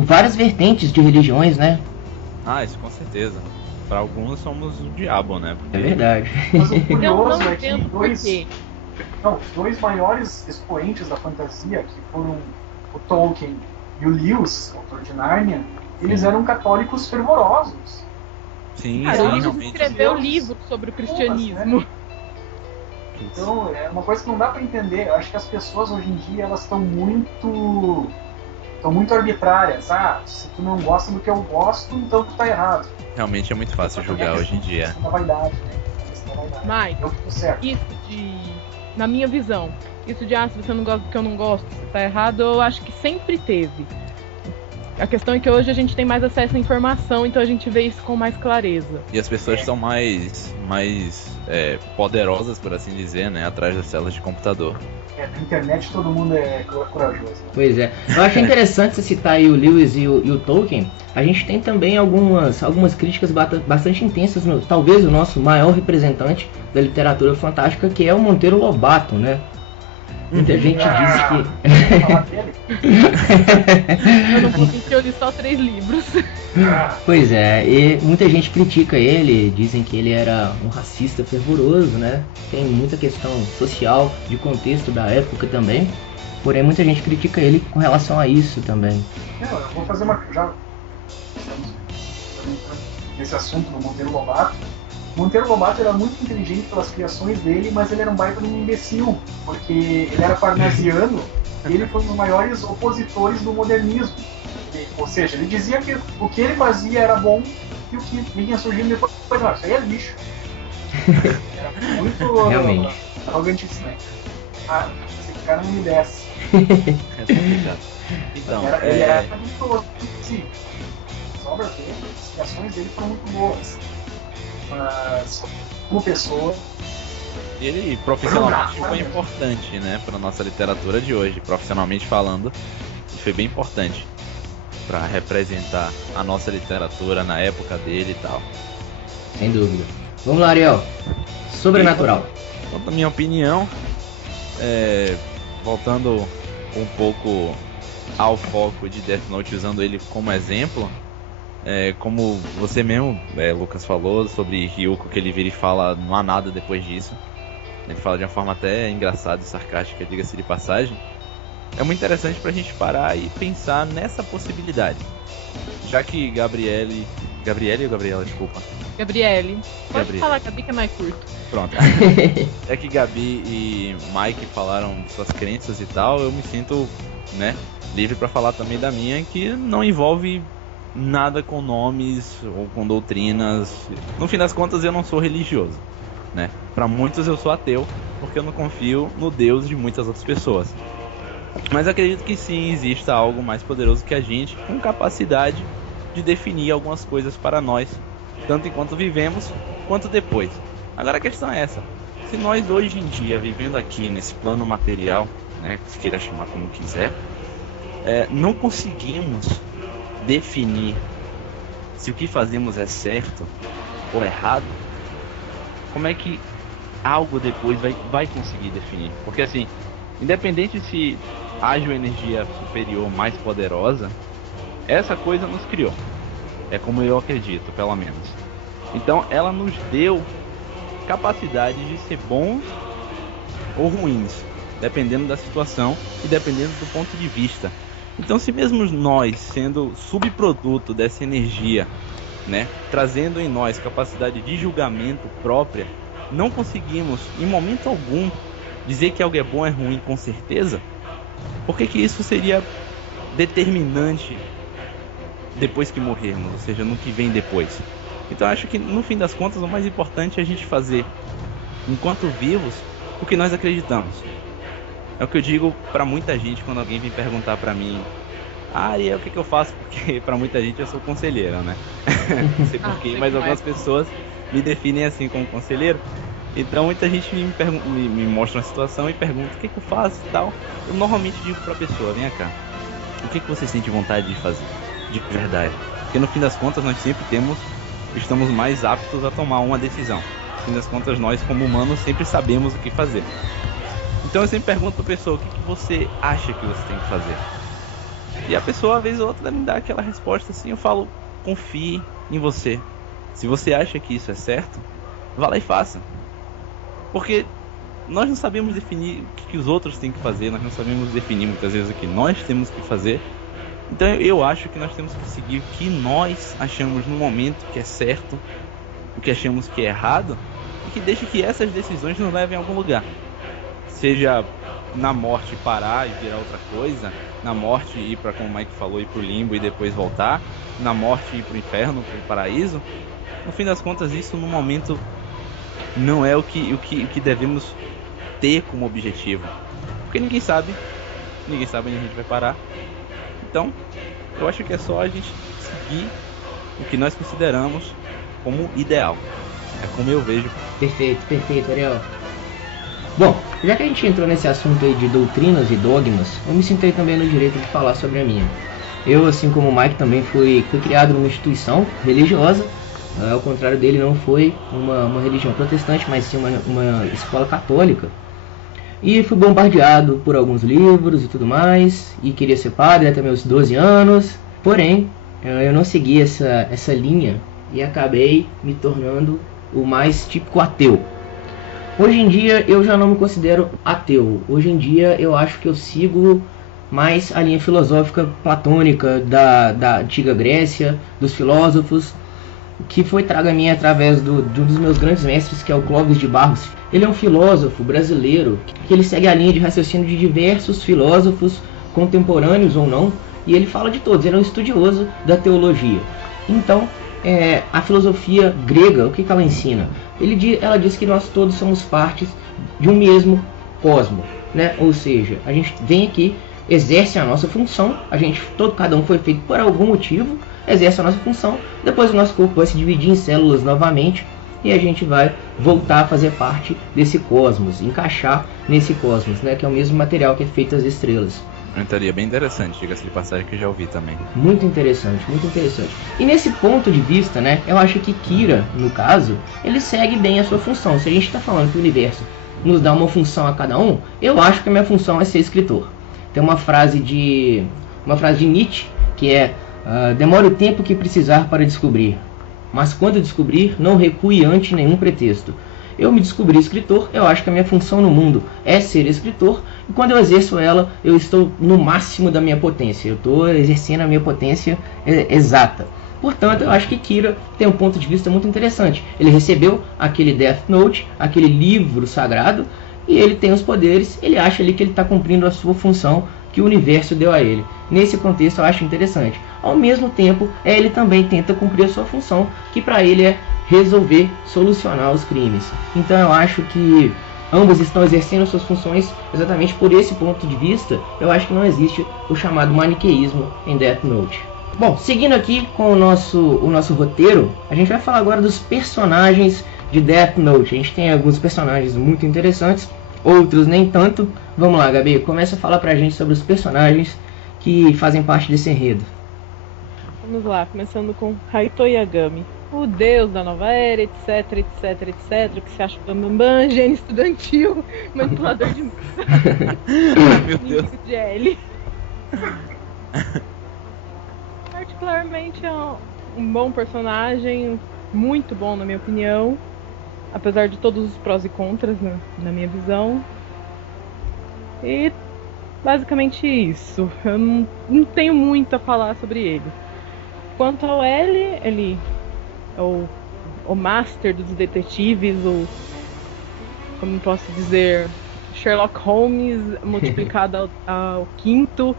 várias vertentes de religiões, né? Ah, isso com certeza. Para alguns somos o diabo, né? É verdade. Mas o curioso não é que os dois maiores expoentes da fantasia, que foram o Tolkien e o Lewis, autor de Nárnia, eles eram católicos fervorosos. Sim, Cara, o Lewis realmente. escreveu livro sobre o cristianismo. Né? Então, é uma coisa que não dá para entender. Eu acho que as pessoas hoje em dia elas estão muito são muito arbitrárias. Se tu não gosta do que eu gosto, então tu tá errado. Realmente é muito fácil julgar hoje em dia. Questão da vaidade, né? Questão da vaidade. Mas, Eu tô certo. isso na minha visão, isso de, se você não gosta do que eu não gosto, você tá errado, eu acho que sempre teve. A questão é que hoje a gente tem mais acesso à informação, então a gente vê isso com mais clareza. E as pessoas são mais poderosas, por assim dizer, né? Atrás das telas de computador. Na internet todo mundo é corajoso. Né? Pois é. Eu acho interessante você citar aí o Lewis e o Tolkien. A gente tem também algumas críticas bastante intensas, talvez o nosso maior representante da literatura fantástica, que é o Monteiro Lobato, né? Muita gente diz que... Eu não vou mentir, eu li só 3 livros. Pois é, e muita gente critica ele, dizem que ele era um racista fervoroso, né? Tem muita questão social, de contexto da época também. Porém, muita gente critica ele com relação a isso também. Eu vou fazer uma... Já nesse assunto do Monteiro Lobato. Monteiro Lobato era muito inteligente pelas criações dele, mas ele era um baita de um imbecil, porque ele era parnasiano e ele foi um dos maiores opositores do modernismo. Ou seja, ele dizia que o que ele fazia era bom e o que vinha surgindo depois, não, isso aí é lixo. Era muito realmente arrogantíssimo. Esse cara não me desce. Então, ele era muito sim. As obras dele, as criações dele foram muito boas. Mas, como pessoa... Ele profissionalmente foi importante, né, para nossa literatura de hoje, profissionalmente falando, foi bem importante para representar a nossa literatura na época dele e tal. Sem dúvida. Vamos lá, Ariel. Sobrenatural. Quanto à minha opinião, voltando um pouco ao foco de Death Note, usando ele como exemplo, como você mesmo, Lucas, falou sobre Ryuko, que ele vira e fala não há nada depois disso. Ele fala de uma forma até engraçada e sarcástica, diga-se de passagem. É muito interessante pra gente parar e pensar nessa possibilidade. Já que Gabriele ou Gabriela, desculpa? Gabriele. Pode falar, Gabi, que é mais curto. Pronto. É que Gabi e Mike falaram de suas crenças e tal, eu me sinto, né, livre pra falar também da minha, que não envolve nada com nomes ou com doutrinas. No fim das contas, eu não sou religioso, né? Para muitos eu sou ateu, porque eu não confio no Deus de muitas outras pessoas. Mas acredito que sim, exista algo mais poderoso que a gente, com capacidade de definir algumas coisas para nós, tanto enquanto vivemos, quanto depois. Agora a questão é essa: se nós hoje em dia, vivendo aqui nesse plano material, né, se queira chamar como quiser, não conseguimos definir se o que fazemos é certo ou errado, como é que algo depois vai conseguir definir? Porque assim, independente se haja uma energia superior mais poderosa, essa coisa nos criou. É como eu acredito, pelo menos. Então ela nos deu capacidade de ser bons ou ruins, dependendo da situação e dependendo do ponto de vista. Então, se mesmo nós, sendo subproduto dessa energia, né, trazendo em nós capacidade de julgamento própria, não conseguimos, em momento algum, dizer que algo é bom ou é ruim com certeza, por que isso seria determinante depois que morrermos, ou seja, no que vem depois? Então, acho que, no fim das contas, o mais importante é a gente fazer, enquanto vivos, o que nós acreditamos. É o que eu digo pra muita gente quando alguém vem perguntar pra mim: Ariel, o que eu faço? Porque pra muita gente eu sou conselheiro, né? Não sei porquê, mas algumas pessoas me definem assim como conselheiro. Então muita gente me mostra uma situação e pergunta o que eu faço e tal. Eu normalmente digo pra pessoa: vem cá, o que você sente vontade de fazer? De verdade. Porque no fim das contas nós sempre estamos mais aptos a tomar uma decisão. No fim das contas, nós como humanos sempre sabemos o que fazer. Então eu sempre pergunto pra pessoa: o que você acha que você tem que fazer? E a pessoa, uma vez ou outra, me dá aquela resposta assim. Eu falo: confie em você. Se você acha que isso é certo, vá lá e faça. Porque nós não sabemos definir o que os outros têm que fazer. Nós não sabemos definir muitas vezes o que nós temos que fazer. Então eu acho que nós temos que seguir o que nós achamos no momento que é certo, o que achamos que é errado, e que deixe que essas decisões nos levem a algum lugar. Seja na morte parar e virar outra coisa, na morte ir para, como o Mike falou, ir pro limbo e depois voltar, na morte ir pro inferno, pro paraíso. No fim das contas, isso no momento não é o que devemos ter como objetivo, porque ninguém sabe onde a gente vai parar. Então, eu acho que é só a gente seguir o que nós consideramos como ideal. É como eu vejo. Perfeito, Ariel. Bom, já que a gente entrou nesse assunto aí de doutrinas e dogmas, eu me sinto aí também no direito de falar sobre a minha. Eu, assim como o Mike, também fui criado numa instituição religiosa. Ao contrário dele, não foi uma religião protestante, mas sim uma escola católica. E fui bombardeado por alguns livros e tudo mais, e queria ser padre até meus 12 anos. Porém, eu não segui essa linha e acabei me tornando o mais típico ateu. Hoje em dia eu já não me considero ateu. Hoje em dia eu acho que eu sigo mais a linha filosófica platônica da antiga Grécia, dos filósofos, que foi traga a mim através de um dos meus grandes mestres, que é o Clóvis de Barros. Ele é um filósofo brasileiro que ele segue a linha de raciocínio de diversos filósofos, contemporâneos ou não, e ele fala de todos, ele é um estudioso da teologia. Então, a filosofia grega, o que ela ensina? Ela diz que nós todos somos partes de um mesmo cosmo, né? Ou seja, a gente vem aqui, exerce a nossa função, cada um foi feito por algum motivo, exerce a nossa função, depois o nosso corpo vai se dividir em células novamente e a gente vai voltar a fazer parte desse cosmos, encaixar nesse cosmos, né? Que é o mesmo material que é feito as estrelas. Uma teoria bem interessante, diga-se de passagem, que eu já ouvi também. Muito interessante. E nesse ponto de vista, né, eu acho que Kira, no caso, ele segue bem a sua função. Se a gente está falando que o universo nos dá uma função a cada um, eu acho que a minha função é ser escritor. Tem uma frase de Nietzsche, que é: demore o tempo que precisar para descobrir, mas quando descobrir, não recue ante nenhum pretexto. Eu me descobri escritor, eu acho que a minha função no mundo é ser escritor, e quando eu exerço ela, eu estou no máximo da minha potência, eu estou exercendo a minha potência exata. Portanto, eu acho que Kira tem um ponto de vista muito interessante. Ele recebeu aquele Death Note, aquele livro sagrado, e ele tem os poderes, ele acha ali que ele está cumprindo a sua função que o universo deu a ele. Nesse contexto eu acho interessante. Ao mesmo tempo, ele também tenta cumprir a sua função, que para ele é resolver, solucionar os crimes. Então eu acho que ambos estão exercendo suas funções exatamente por esse ponto de vista. Eu acho que não existe o chamado maniqueísmo em Death Note. Bom, seguindo aqui com o nosso roteiro, a gente vai falar agora dos personagens de Death Note. A gente tem alguns personagens muito interessantes, outros nem tanto. Vamos lá, Gabi, começa a falar pra gente sobre os personagens que fazem parte desse enredo. Vamos lá, começando com Raito Yagami, o deus da nova era, etc, que se acha bambambam, gênio estudantil, manipulador de meu Deus. de L. Particularmente é um bom personagem, muito bom na minha opinião, apesar de todos os prós e contras na minha visão. E basicamente isso. Eu não tenho muito a falar sobre ele. Quanto ao L, ele é o master dos detetives, como posso dizer, Sherlock Holmes multiplicado ao quinto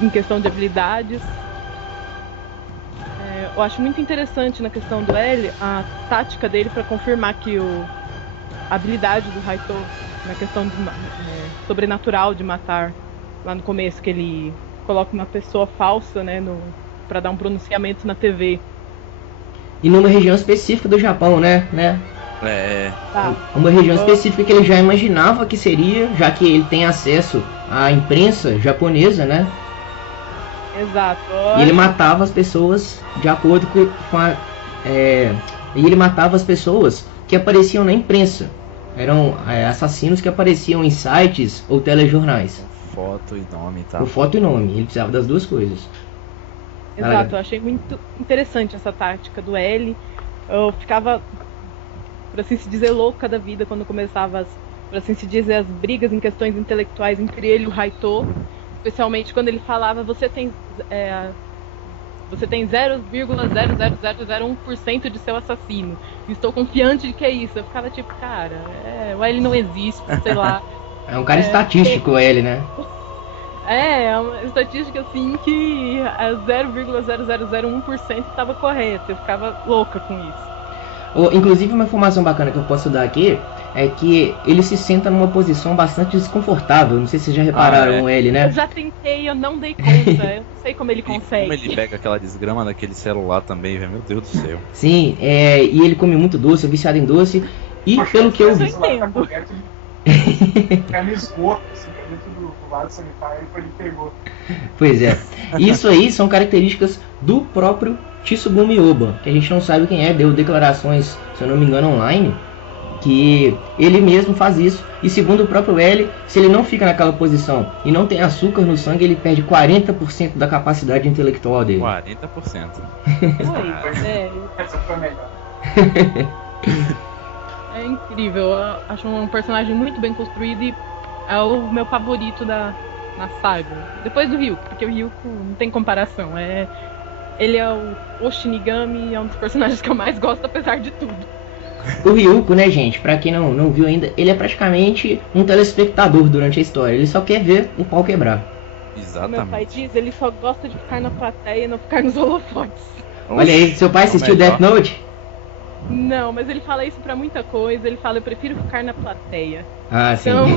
em questão de habilidades. Eu acho muito interessante na questão do L a tática dele para confirmar que a habilidade do Raito na questão sobrenatural de matar, lá no começo, que ele coloca uma pessoa falsa, né, para dar um pronunciamento na TV. E numa região específica do Japão, né? Tá. Uma região específica que ele já imaginava que seria, já que ele tem acesso à imprensa japonesa, né? Exato. E ele matava as pessoas de acordo com a... E ele matava as pessoas que apareciam na imprensa. Eram assassinos que apareciam em sites ou telejornais. Foto e nome, tá? Por foto e nome, ele precisava das duas coisas. Exato, eu achei muito interessante essa tática do L. Eu ficava, por assim se dizer, louca da vida quando começava, por assim se dizer, as brigas em questões intelectuais entre ele e o Raito. Especialmente quando ele falava: você tem 0,00001% de seu assassino. Estou confiante de que é isso. Eu ficava tipo, cara, o L não existe, sei lá. É um cara estatístico ele, né? É uma estatística assim que a 0,0001% estava correta. Eu ficava louca com isso. Inclusive, uma informação bacana que eu posso dar aqui é que ele se senta numa posição bastante desconfortável. Não sei se vocês já repararam ele, né? Eu já tentei, eu não dei conta. Eu não sei como ele consegue. Como ele pega aquela desgrama daquele celular também, velho. Meu Deus do céu. Sim, e ele come muito doce, é viciado em doce. E pelo que eu vi... Caiu no esgoto, assim, dentro do vaso sanitário, e ele pegou. Pois é. Isso aí são características do próprio Tsugumi Ohba, que a gente não sabe quem é, deu declarações, se eu não me engano, online, que ele mesmo faz isso. E segundo o próprio L, se ele não fica naquela posição e não tem açúcar no sangue, ele perde 40% da capacidade intelectual dele. 40%. Essa foi melhor. É incrível, eu acho um personagem muito bem construído e é o meu favorito na saga. Depois do Ryuko, porque o Ryuko não tem comparação. Ele é o Shinigami, é um dos personagens que eu mais gosto, apesar de tudo. O Ryuko, né, gente, pra quem não viu ainda, ele é praticamente um telespectador durante a história. Ele só quer ver o pau quebrar. Exatamente. Meu pai diz, ele só gosta de ficar na plateia e não ficar nos holofotes. Olha aí, seu pai assistiu Death Note? Não, mas ele fala isso pra muita coisa. Ele fala, eu prefiro ficar na plateia. Ah, sim. Então,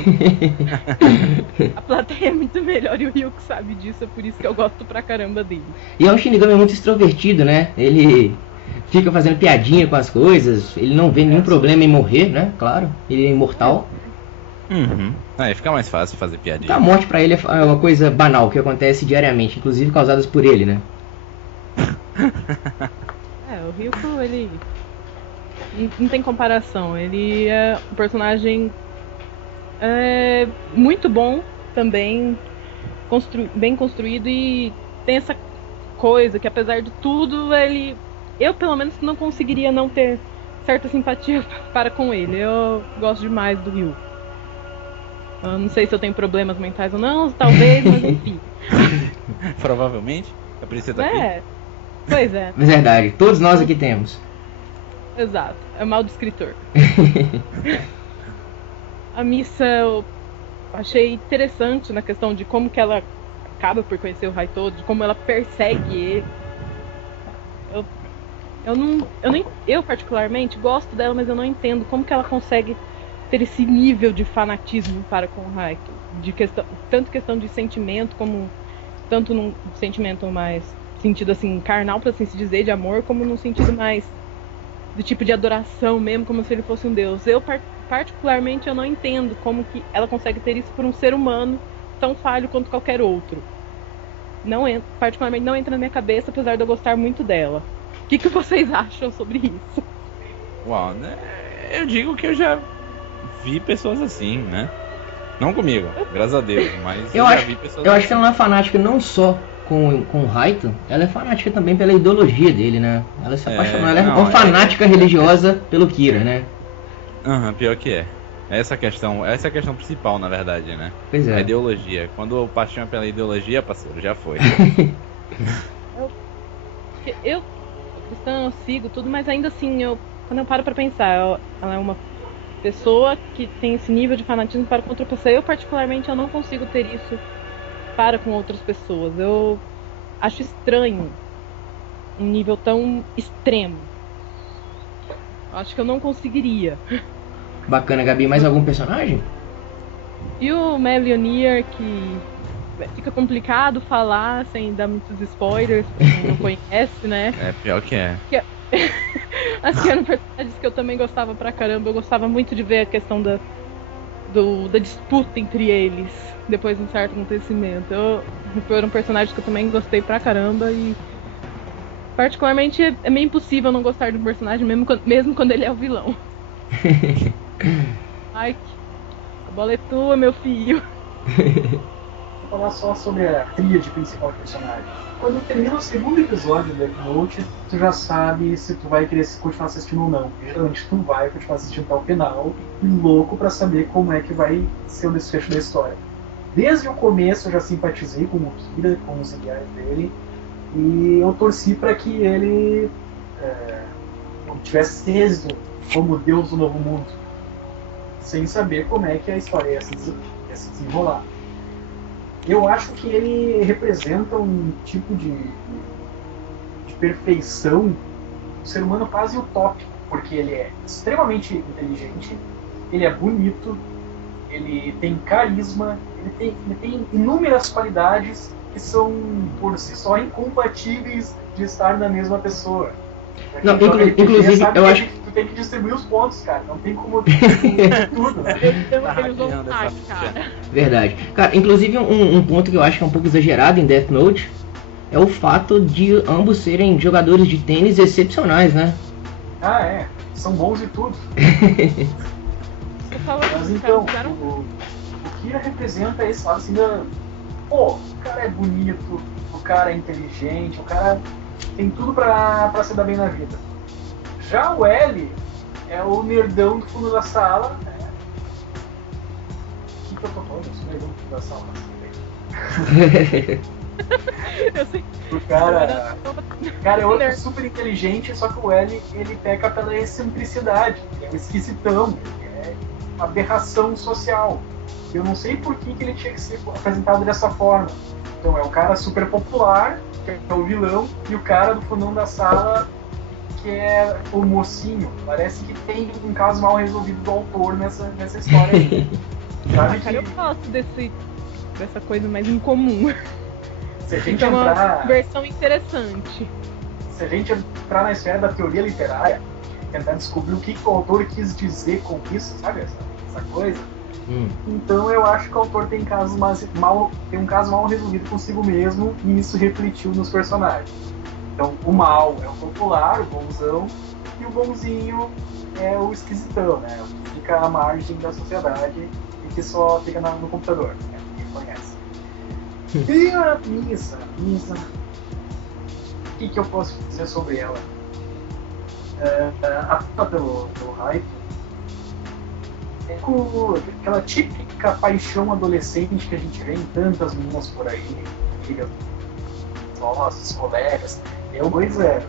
a plateia é muito melhor e o Ryuko sabe disso. É por isso que eu gosto pra caramba dele. E é um Shinigami muito extrovertido, né? Ele fica fazendo piadinha com as coisas. Ele não vê nenhum problema em morrer, né? Claro, ele é imortal. Uhum. Aí fica mais fácil fazer piadinha. A morte pra ele é uma coisa banal que acontece diariamente, inclusive causadas por ele, né? O Ryuko, ele não tem comparação. Ele é um personagem muito bom também, bem construído, e tem essa coisa que, apesar de tudo, eu pelo menos não conseguiria não ter certa simpatia para com ele. Eu gosto demais do Ryuko. Eu não sei se eu tenho problemas mentais ou não, talvez, mas enfim. Provavelmente. A princesa tá aqui. Pois é. Verdade, todos nós aqui temos. Exato, é mal do escritor. A Missa eu achei interessante na questão de como que ela acaba por conhecer o Raito, de como ela persegue ele. Eu particularmente gosto dela, mas eu não entendo como que ela consegue ter esse nível de fanatismo para com o Raito, tanto questão de sentimento, como tanto num sentimento mais sentido assim carnal, para assim se dizer, de amor, como num sentido mais do tipo de adoração mesmo, como se ele fosse um deus. Eu particularmente eu não entendo como que ela consegue ter isso por um ser humano tão falho quanto qualquer outro. Particularmente não entra na minha cabeça, apesar de eu gostar muito dela. O que vocês acham sobre isso? Uau, né? Eu digo que eu já vi pessoas assim, né? Não comigo, graças a Deus, mas eu já vi pessoas assim. Acho que ela não é fanática não só com o Raito, ela é fanática também pela ideologia dele, né? Ela se apaixonou, ela é uma fanática religiosa pelo Kira, né? Pior que é. Essa é a questão principal, na verdade, né? Pois é. A ideologia. Quando o paixão é pela ideologia, parceiro, já foi. eu cristã, eu sigo tudo, mas ainda assim, quando eu paro pra pensar, ela é uma pessoa que tem esse nível de fanatismo para com outra pessoa. Eu particularmente eu não consigo ter isso para com outras pessoas. Eu acho estranho um nível tão extremo. Acho que eu não conseguiria. Bacana, Gabi. Mais algum personagem? E o Melioneer, que fica complicado falar sem dar muitos spoilers, porque quem não conhece, né? É pior que é. Assim, eram personagens que eu também gostava pra caramba. Eu gostava muito de ver a questão da disputa entre eles depois de um certo acontecimento. Foram personagens que eu também gostei pra caramba e particularmente é meio impossível não gostar de um personagem mesmo quando ele é o vilão. Ai, a bola é tua, meu filho. Vou falar só sobre a tríade principal do personagem. Quando termina o segundo episódio do Death Note, tu já sabe se tu vai querer continuar assistindo ou não. Geralmente tu vai continuar assistindo até o final, louco pra saber como é que vai ser o desfecho da história. Desde o começo eu já simpatizei com o Kira, com os ideais dele, e eu torci para que ele tivesse êxito como Deus do Novo Mundo, sem saber como é que a história ia se ia se desenrolar. Eu acho que ele representa um tipo de perfeição do ser humano quase utópico, porque ele é extremamente inteligente, ele é bonito, ele tem carisma, ele tem inúmeras qualidades que são por si só incompatíveis de estar na mesma pessoa. Não, inclusive, eu acho que tu tem que distribuir os pontos, cara. Não tem como distribuir tudo, né? Cara. Verdade. Cara, inclusive um ponto que eu acho que é um pouco exagerado em Death Note é o fato de ambos serem jogadores de tênis excepcionais, né? Ah, é. São bons de tudo. Mas então, o Kira representa esse lado assim da... Pô, o cara é bonito, o cara é inteligente, o cara tem tudo pra se dar bem na vida. Já o L é o nerdão do fundo da sala, né? O que eu tô falando? Eu sou nerdão do fundo da sala, Eu sei. O cara é outro super inteligente, só que o L, ele peca pela excentricidade, ele é um esquisitão, ele é uma aberração social. Eu não sei por que ele tinha que ser apresentado dessa forma. Então é o cara super popular, que é o vilão, e o cara do fundão da sala, que é o mocinho. Parece que tem um caso mal resolvido do autor nessa história aí. Sabe Cara, eu gosto dessa coisa mais incomum. Se a gente Então, entrar... uma versão interessante. Se a gente entrar na esfera da teoria literária, tentar descobrir o que o autor quis dizer com isso, sabe? Essa coisa. Então eu acho que o autor tem um caso mal resolvido consigo mesmo, e isso refletiu nos personagens. Então o mal é o popular, o bonzão, e o bonzinho é o esquisitão, né? O que fica à margem da sociedade e que só fica no computador, né? Quem conhece. E a Misa, o que eu posso dizer sobre ela? A fala pelo hype é com aquela típica paixão adolescente que a gente vê em tantas meninas por aí, amigas, nossas colegas. É uma coisa,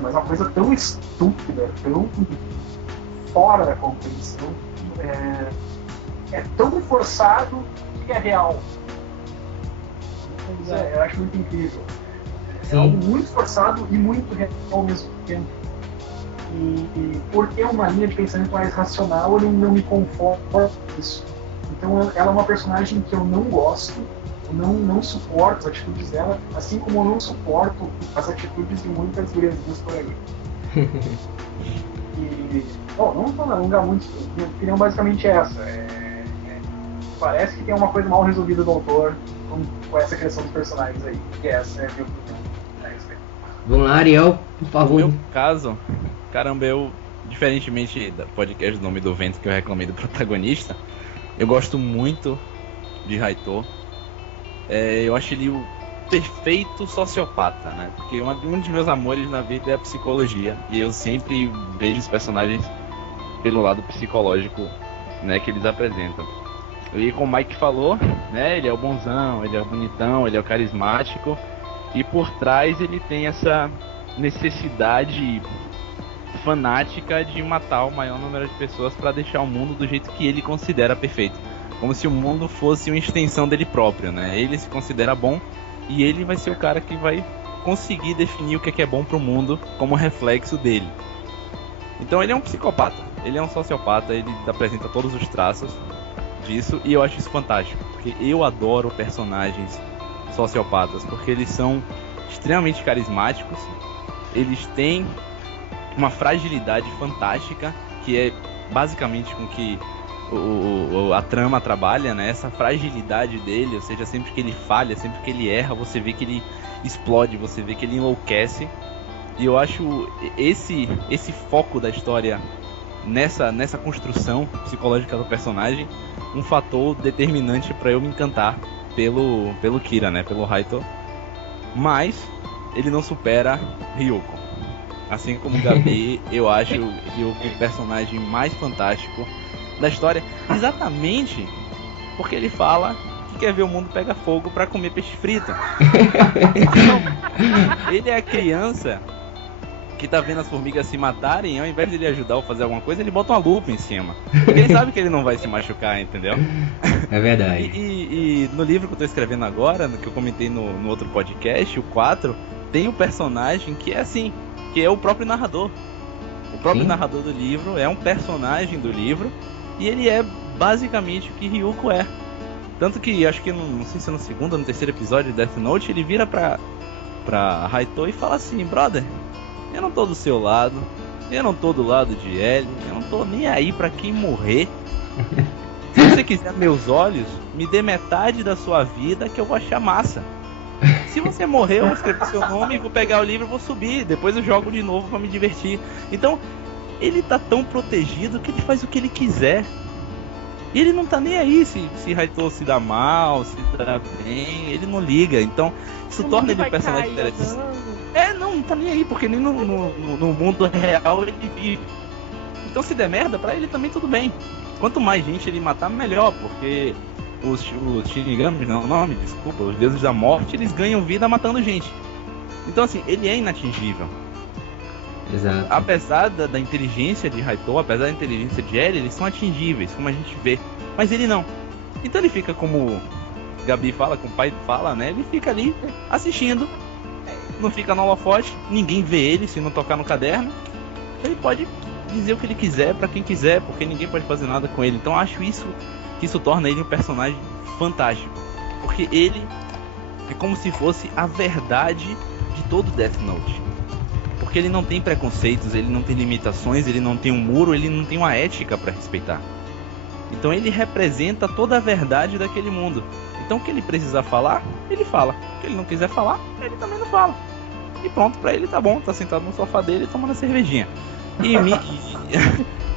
mas uma coisa tão estúpida, tão fora da compreensão, é tão forçado que é real. Eu acho muito incrível. É algo muito forçado e muito real ao mesmo tempo. E por ter uma linha de pensamento mais racional, eu não me conformo com isso. Então ela é uma personagem que eu não gosto, eu não suporto as atitudes dela, assim como eu não suporto as atitudes de muitas guriazinhas por aí. E, não vou alongar muito, minha opinião basicamente é essa. Parece que tem uma coisa mal resolvida do autor com essa criação dos personagens aí. E essa é a minha opinião. Vamos lá, Ariel, por favor. No meu caso, caramba, eu, diferentemente da podcast do Nome do Vento que eu reclamei do protagonista, eu gosto muito de Raito. Eu acho ele o perfeito sociopata, né? Porque um dos meus amores na vida é a psicologia, e eu sempre vejo os personagens pelo lado psicológico, né, que eles apresentam. E como o Mike falou, né, ele é o bonzão, ele é o bonitão, ele é o carismático, e por trás ele tem essa necessidade fanática de matar o maior número de pessoas para deixar o mundo do jeito que ele considera perfeito, como se o mundo fosse uma extensão dele próprio, né? Ele se considera bom e ele vai ser o cara que vai conseguir definir o que é bom pro mundo como reflexo dele. Então ele é um psicopata, ele é um sociopata, ele apresenta todos os traços disso, e eu acho isso fantástico, porque eu adoro personagens sociopatas, porque eles são extremamente carismáticos, eles têm uma fragilidade fantástica, que é basicamente com que a trama trabalha, né? Essa fragilidade dele, ou seja, sempre que ele falha, sempre que ele erra, você vê que ele explode, você vê que ele enlouquece. E eu acho esse foco da história nessa construção psicológica do personagem um fator determinante para eu me encantar pelo Kira, né? Pelo Raito. Mas ele não supera Ryuko. Assim como o Gabi, eu acho o Ryuko o personagem mais fantástico da história, exatamente porque ele fala que quer ver o mundo pegar fogo para comer peixe frito. Então, ele é a criança que tá vendo as formigas se matarem, ao invés de ele ajudar ou fazer alguma coisa, ele bota uma lupa em cima. Porque ele sabe que ele não vai se machucar, entendeu? É verdade. E no livro que eu tô escrevendo agora, que eu comentei no outro podcast, o 4, tem um personagem que é assim, que é o próprio narrador. O próprio narrador do livro é um personagem do livro, e ele é basicamente o que Ryuko é. Tanto que, acho que, não sei se é no segundo ou no terceiro episódio de Death Note, ele vira pra Raito e fala assim: brother, eu não tô do seu lado, eu não tô do lado de L, eu não tô nem aí pra quem morrer. Se você quiser meus olhos, me dê metade da sua vida que eu vou achar massa. Se você morrer, eu vou escrever seu nome, vou pegar o livro e vou subir, depois eu jogo de novo pra me divertir. Então, ele tá tão protegido que ele faz o que ele quiser. E ele não tá nem aí se Raito se dá mal, se dá bem, ele não liga. Então, isso torna ele um personagem interessante. Não tá nem aí, porque nem no mundo real ele vive. Então, se der merda, pra ele também tudo bem. Quanto mais gente ele matar, melhor, porque os Shinigamis, não é o nome, desculpa, os deuses da morte, eles ganham vida matando gente. Então, assim, ele é inatingível. Exato. Apesar da inteligência de Raito, apesar da inteligência de L, eles são atingíveis, como a gente vê. Mas ele não. Então ele fica, como Gabi fala, como o pai fala, né? Ele fica ali assistindo. Não fica no holofote, ninguém vê ele se não tocar no caderno. Ele pode dizer o que ele quiser pra quem quiser, porque ninguém pode fazer nada com ele. Então eu acho que isso torna ele um personagem fantástico. Porque ele é como se fosse a verdade de todo Death Note. Porque ele não tem preconceitos, ele não tem limitações, ele não tem um muro, ele não tem uma ética pra respeitar. Então ele representa toda a verdade daquele mundo. Então o que ele precisar falar, ele fala. O que ele não quiser falar, ele também não fala. E pronto, pra ele tá bom, tá sentado no sofá dele tomando a cervejinha.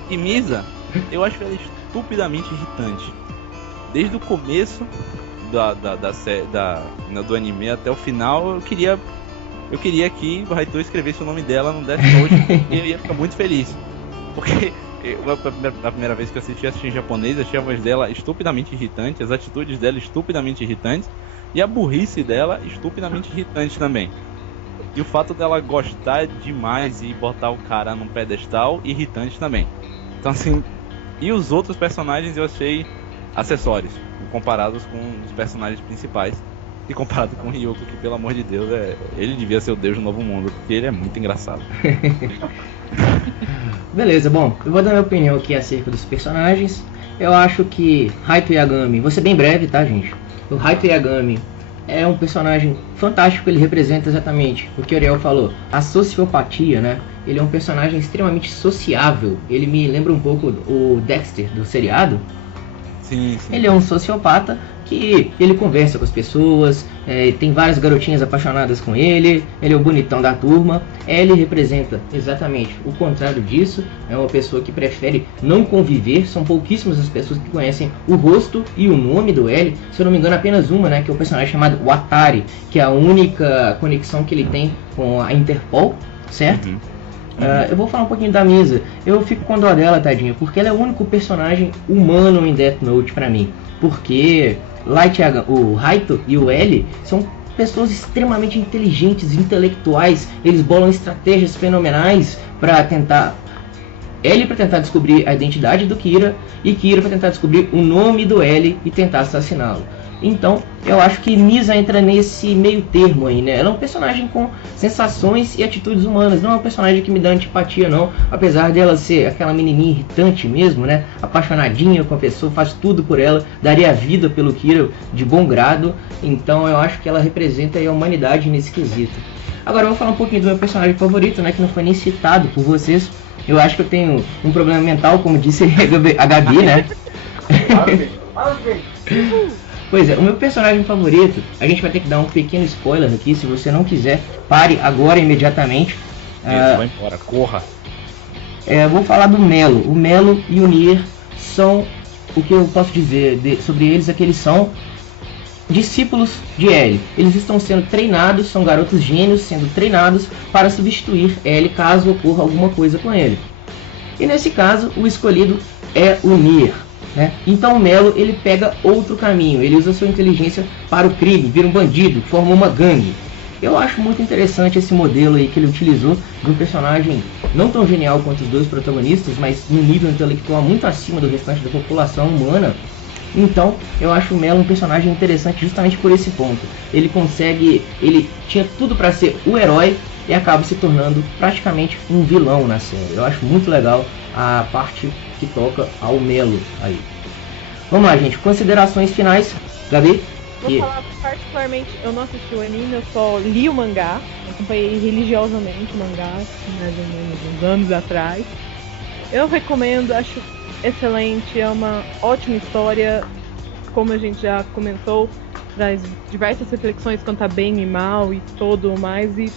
E Misa, eu acho ela estupidamente irritante. Desde o começo do anime até o final, eu queria que o Raito escrevesse o nome dela no Death Note, e eu ia ficar muito feliz. Porque a primeira vez que eu assisti em japonês, achei a voz dela estupidamente irritante, as atitudes dela estupidamente irritantes, e a burrice dela estupidamente irritante também. E o fato dela gostar demais e botar o cara num pedestal, irritante também. Então assim, e os outros personagens eu achei acessórios, comparados com os personagens principais. E comparado com o Ryuko, que pelo amor de Deus, ele devia ser o deus do novo mundo, porque ele é muito engraçado. Beleza, bom, eu vou dar minha opinião aqui acerca dos personagens. Eu acho que Raito Yagami, vou ser bem breve, tá, gente? O Raito Yagami é um personagem fantástico, ele representa exatamente o que o Ariel falou, a sociopatia, né? Ele é um personagem extremamente sociável, ele me lembra um pouco o Dexter do seriado. Sim. Ele é um sociopata que ele conversa com as pessoas, tem várias garotinhas apaixonadas com ele é o bonitão da turma. Ele representa exatamente o contrário disso, é uma pessoa que prefere não conviver, são pouquíssimas as pessoas que conhecem o rosto e o nome do L, se eu não me engano apenas uma, né, que é o personagem chamado Watari, que é a única conexão que ele tem com a Interpol, certo? Eu vou falar um pouquinho da Misa. Eu fico com dó dela, tadinha, porque ela é o único personagem humano em Death Note pra mim. Porque o Raito e o L são pessoas extremamente inteligentes, intelectuais. Eles bolam estratégias fenomenais pra tentar... L para tentar descobrir a identidade do Kira, e Kira para tentar descobrir o nome do L e tentar assassiná-lo. Então, eu acho que Misa entra nesse meio termo aí, né? Ela é um personagem com sensações e atitudes humanas. Não é um personagem que me dá antipatia, não. Apesar dela ser aquela menininha irritante mesmo, né? Apaixonadinha com a pessoa, faz tudo por ela. Daria a vida pelo Kira de bom grado. Então, eu acho que ela representa aí a humanidade nesse quesito. Agora, eu vou falar um pouquinho do meu personagem favorito, né? Que não foi nem citado por vocês. Eu acho que eu tenho um problema mental, como disse a Gabi, né? Pois é, o meu personagem favorito, a gente vai ter que dar um pequeno spoiler aqui, se você não quiser, pare agora imediatamente. Vai embora, corra. Vou falar do Melo. O Melo e o Nier são, o que eu posso dizer sobre eles é que eles são discípulos de L. Eles estão sendo treinados, são garotos gênios sendo treinados para substituir L caso ocorra alguma coisa com ele. E nesse caso, o escolhido é o Nier. Né? Então o Melo ele pega outro caminho, ele usa sua inteligência para o crime, vira um bandido, forma uma gangue. Eu acho muito interessante esse modelo aí que ele utilizou de um personagem não tão genial quanto os dois protagonistas, mas no nível intelectual muito acima do restante da população humana. Então, eu acho o Melo um personagem interessante justamente por esse ponto. Ele tinha tudo para ser o herói e acaba se tornando praticamente um vilão na série. Eu acho muito legal a parte que toca ao Melo aí. Vamos lá, gente, considerações finais. Gabi? Vou falar particularmente, eu não assisti o anime, eu só li o mangá, acompanhei religiosamente o mangá, mais ou menos uns anos atrás. Eu recomendo, acho excelente, é uma ótima história, como a gente já comentou, traz diversas reflexões quanto a bem e mal e todo o mais, e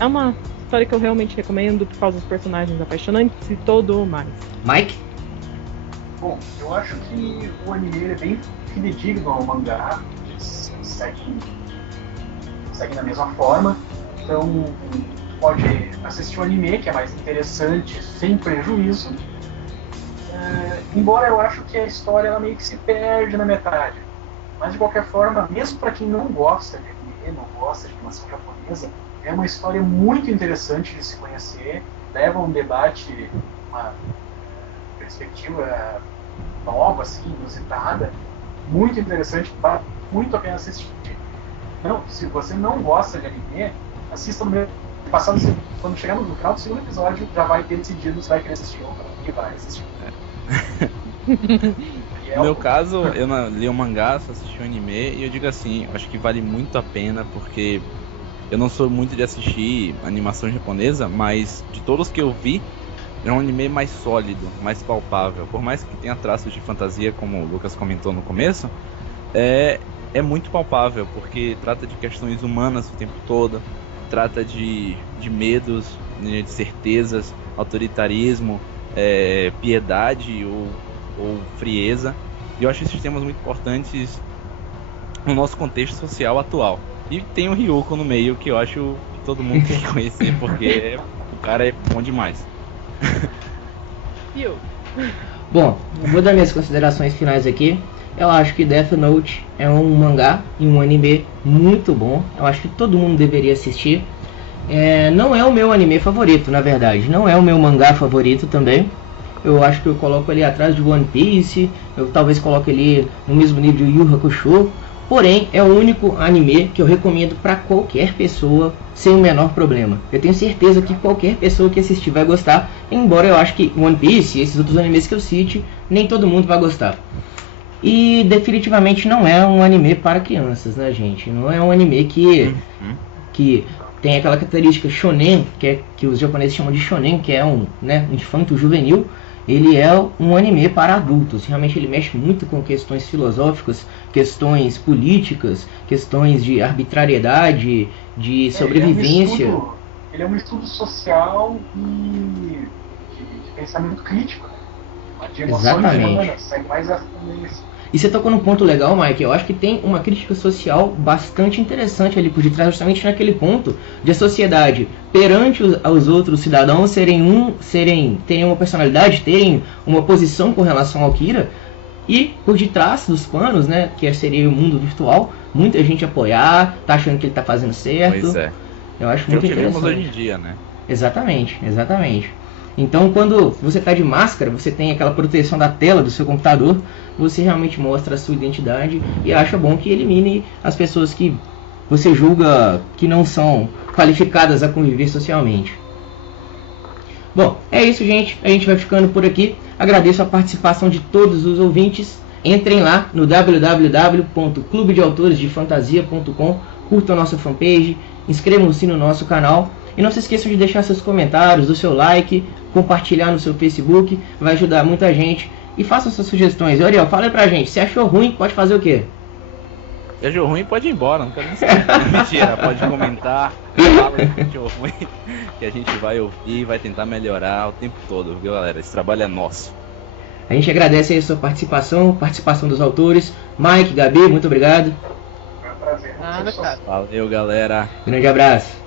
é uma história que eu realmente recomendo por causa dos personagens apaixonantes e todo o mais. Mike? Bom, eu acho que o anime é bem fidedigno ao mangá, segue da mesma forma, então pode assistir o anime, que é mais interessante, sem prejuízo. Embora eu acho que a história ela meio que se perde na metade, mas de qualquer forma, mesmo para quem não gosta de anime, não gosta de animação japonesa, é uma história muito interessante de se conhecer, leva um debate, uma perspectiva nova, assim, inusitada, muito interessante, vale muito a pena assistir. Não, se você não gosta de anime, assista no meio passado, quando chegar no final do segundo episódio, já vai ter decidido se vai querer assistir ou não, e vai assistir. No meu caso, eu não li o mangá, só assisti o anime, e eu digo assim, acho que vale muito a pena, porque eu não sou muito de assistir animação japonesa, mas de todos que eu vi, é um anime mais sólido, mais palpável. Por mais que tenha traços de fantasia, como o Lucas comentou no começo, é muito palpável, porque trata de questões humanas o tempo todo, trata de medos, de certezas, autoritarismo, piedade ou frieza. E eu acho esses temas muito importantes no nosso contexto social atual. E tem o Ryuko no meio, que eu acho que todo mundo tem que conhecer, porque o cara é bom demais. Bom, eu vou dar minhas considerações finais aqui. Eu acho que Death Note é um mangá e um anime muito bom. Eu acho que todo mundo deveria assistir. Não é o meu anime favorito, na verdade. Não é o meu mangá favorito também. Eu acho que eu coloco ele atrás de One Piece. Eu talvez coloque ele no mesmo nível de Yu Yu Hakusho. Porém, é o único anime que eu recomendo para qualquer pessoa sem o menor problema. Eu tenho certeza que qualquer pessoa que assistir vai gostar. Embora eu acho que One Piece e esses outros animes que eu cite, nem todo mundo vai gostar. E definitivamente não é um anime para crianças, né, gente? Não é um anime que tem aquela característica shonen, que os japoneses chamam de shonen, que é um infanto juvenil. Ele é um anime para adultos. Realmente ele mexe muito com questões filosóficas, questões políticas, questões de arbitrariedade, de sobrevivência. Ele é um estudo social e de pensamento crítico, de emoções humanas, segue mais a fundo isso. E você tocou num ponto legal, Mike. Eu acho que tem uma crítica social bastante interessante ali por detrás, justamente naquele ponto de a sociedade perante os outros cidadãos terem uma personalidade, terem uma posição com relação ao Kira, e por detrás dos panos, né, que seria o mundo virtual, muita gente apoiar, tá achando que ele tá fazendo certo. Pois é. Eu acho muito interessante. Vemos hoje em dia, né? Exatamente. Então, quando você está de máscara, você tem aquela proteção da tela do seu computador, você realmente mostra a sua identidade e acha bom que elimine as pessoas que você julga que não são qualificadas a conviver socialmente. Bom, é isso, gente. A gente vai ficando por aqui. Agradeço a participação de todos os ouvintes. Entrem lá no www.clubedeautoresdefantasia.com, curtam a nossa fanpage, inscrevam-se no nosso canal. E não se esqueçam de deixar seus comentários, do seu like, compartilhar no seu Facebook, vai ajudar muita gente. E façam suas sugestões. E Ariel, fala aí pra gente, se achou ruim, pode fazer o quê? Se achou ruim, pode ir embora, não quero nem saber. Mentira, pode comentar, fala se achou ruim, que a gente vai ouvir e vai tentar melhorar o tempo todo, viu, galera? Esse trabalho é nosso. A gente agradece aí a sua participação dos autores. Mike, Gabi, muito obrigado. Foi um prazer. Valeu, galera. Grande abraço.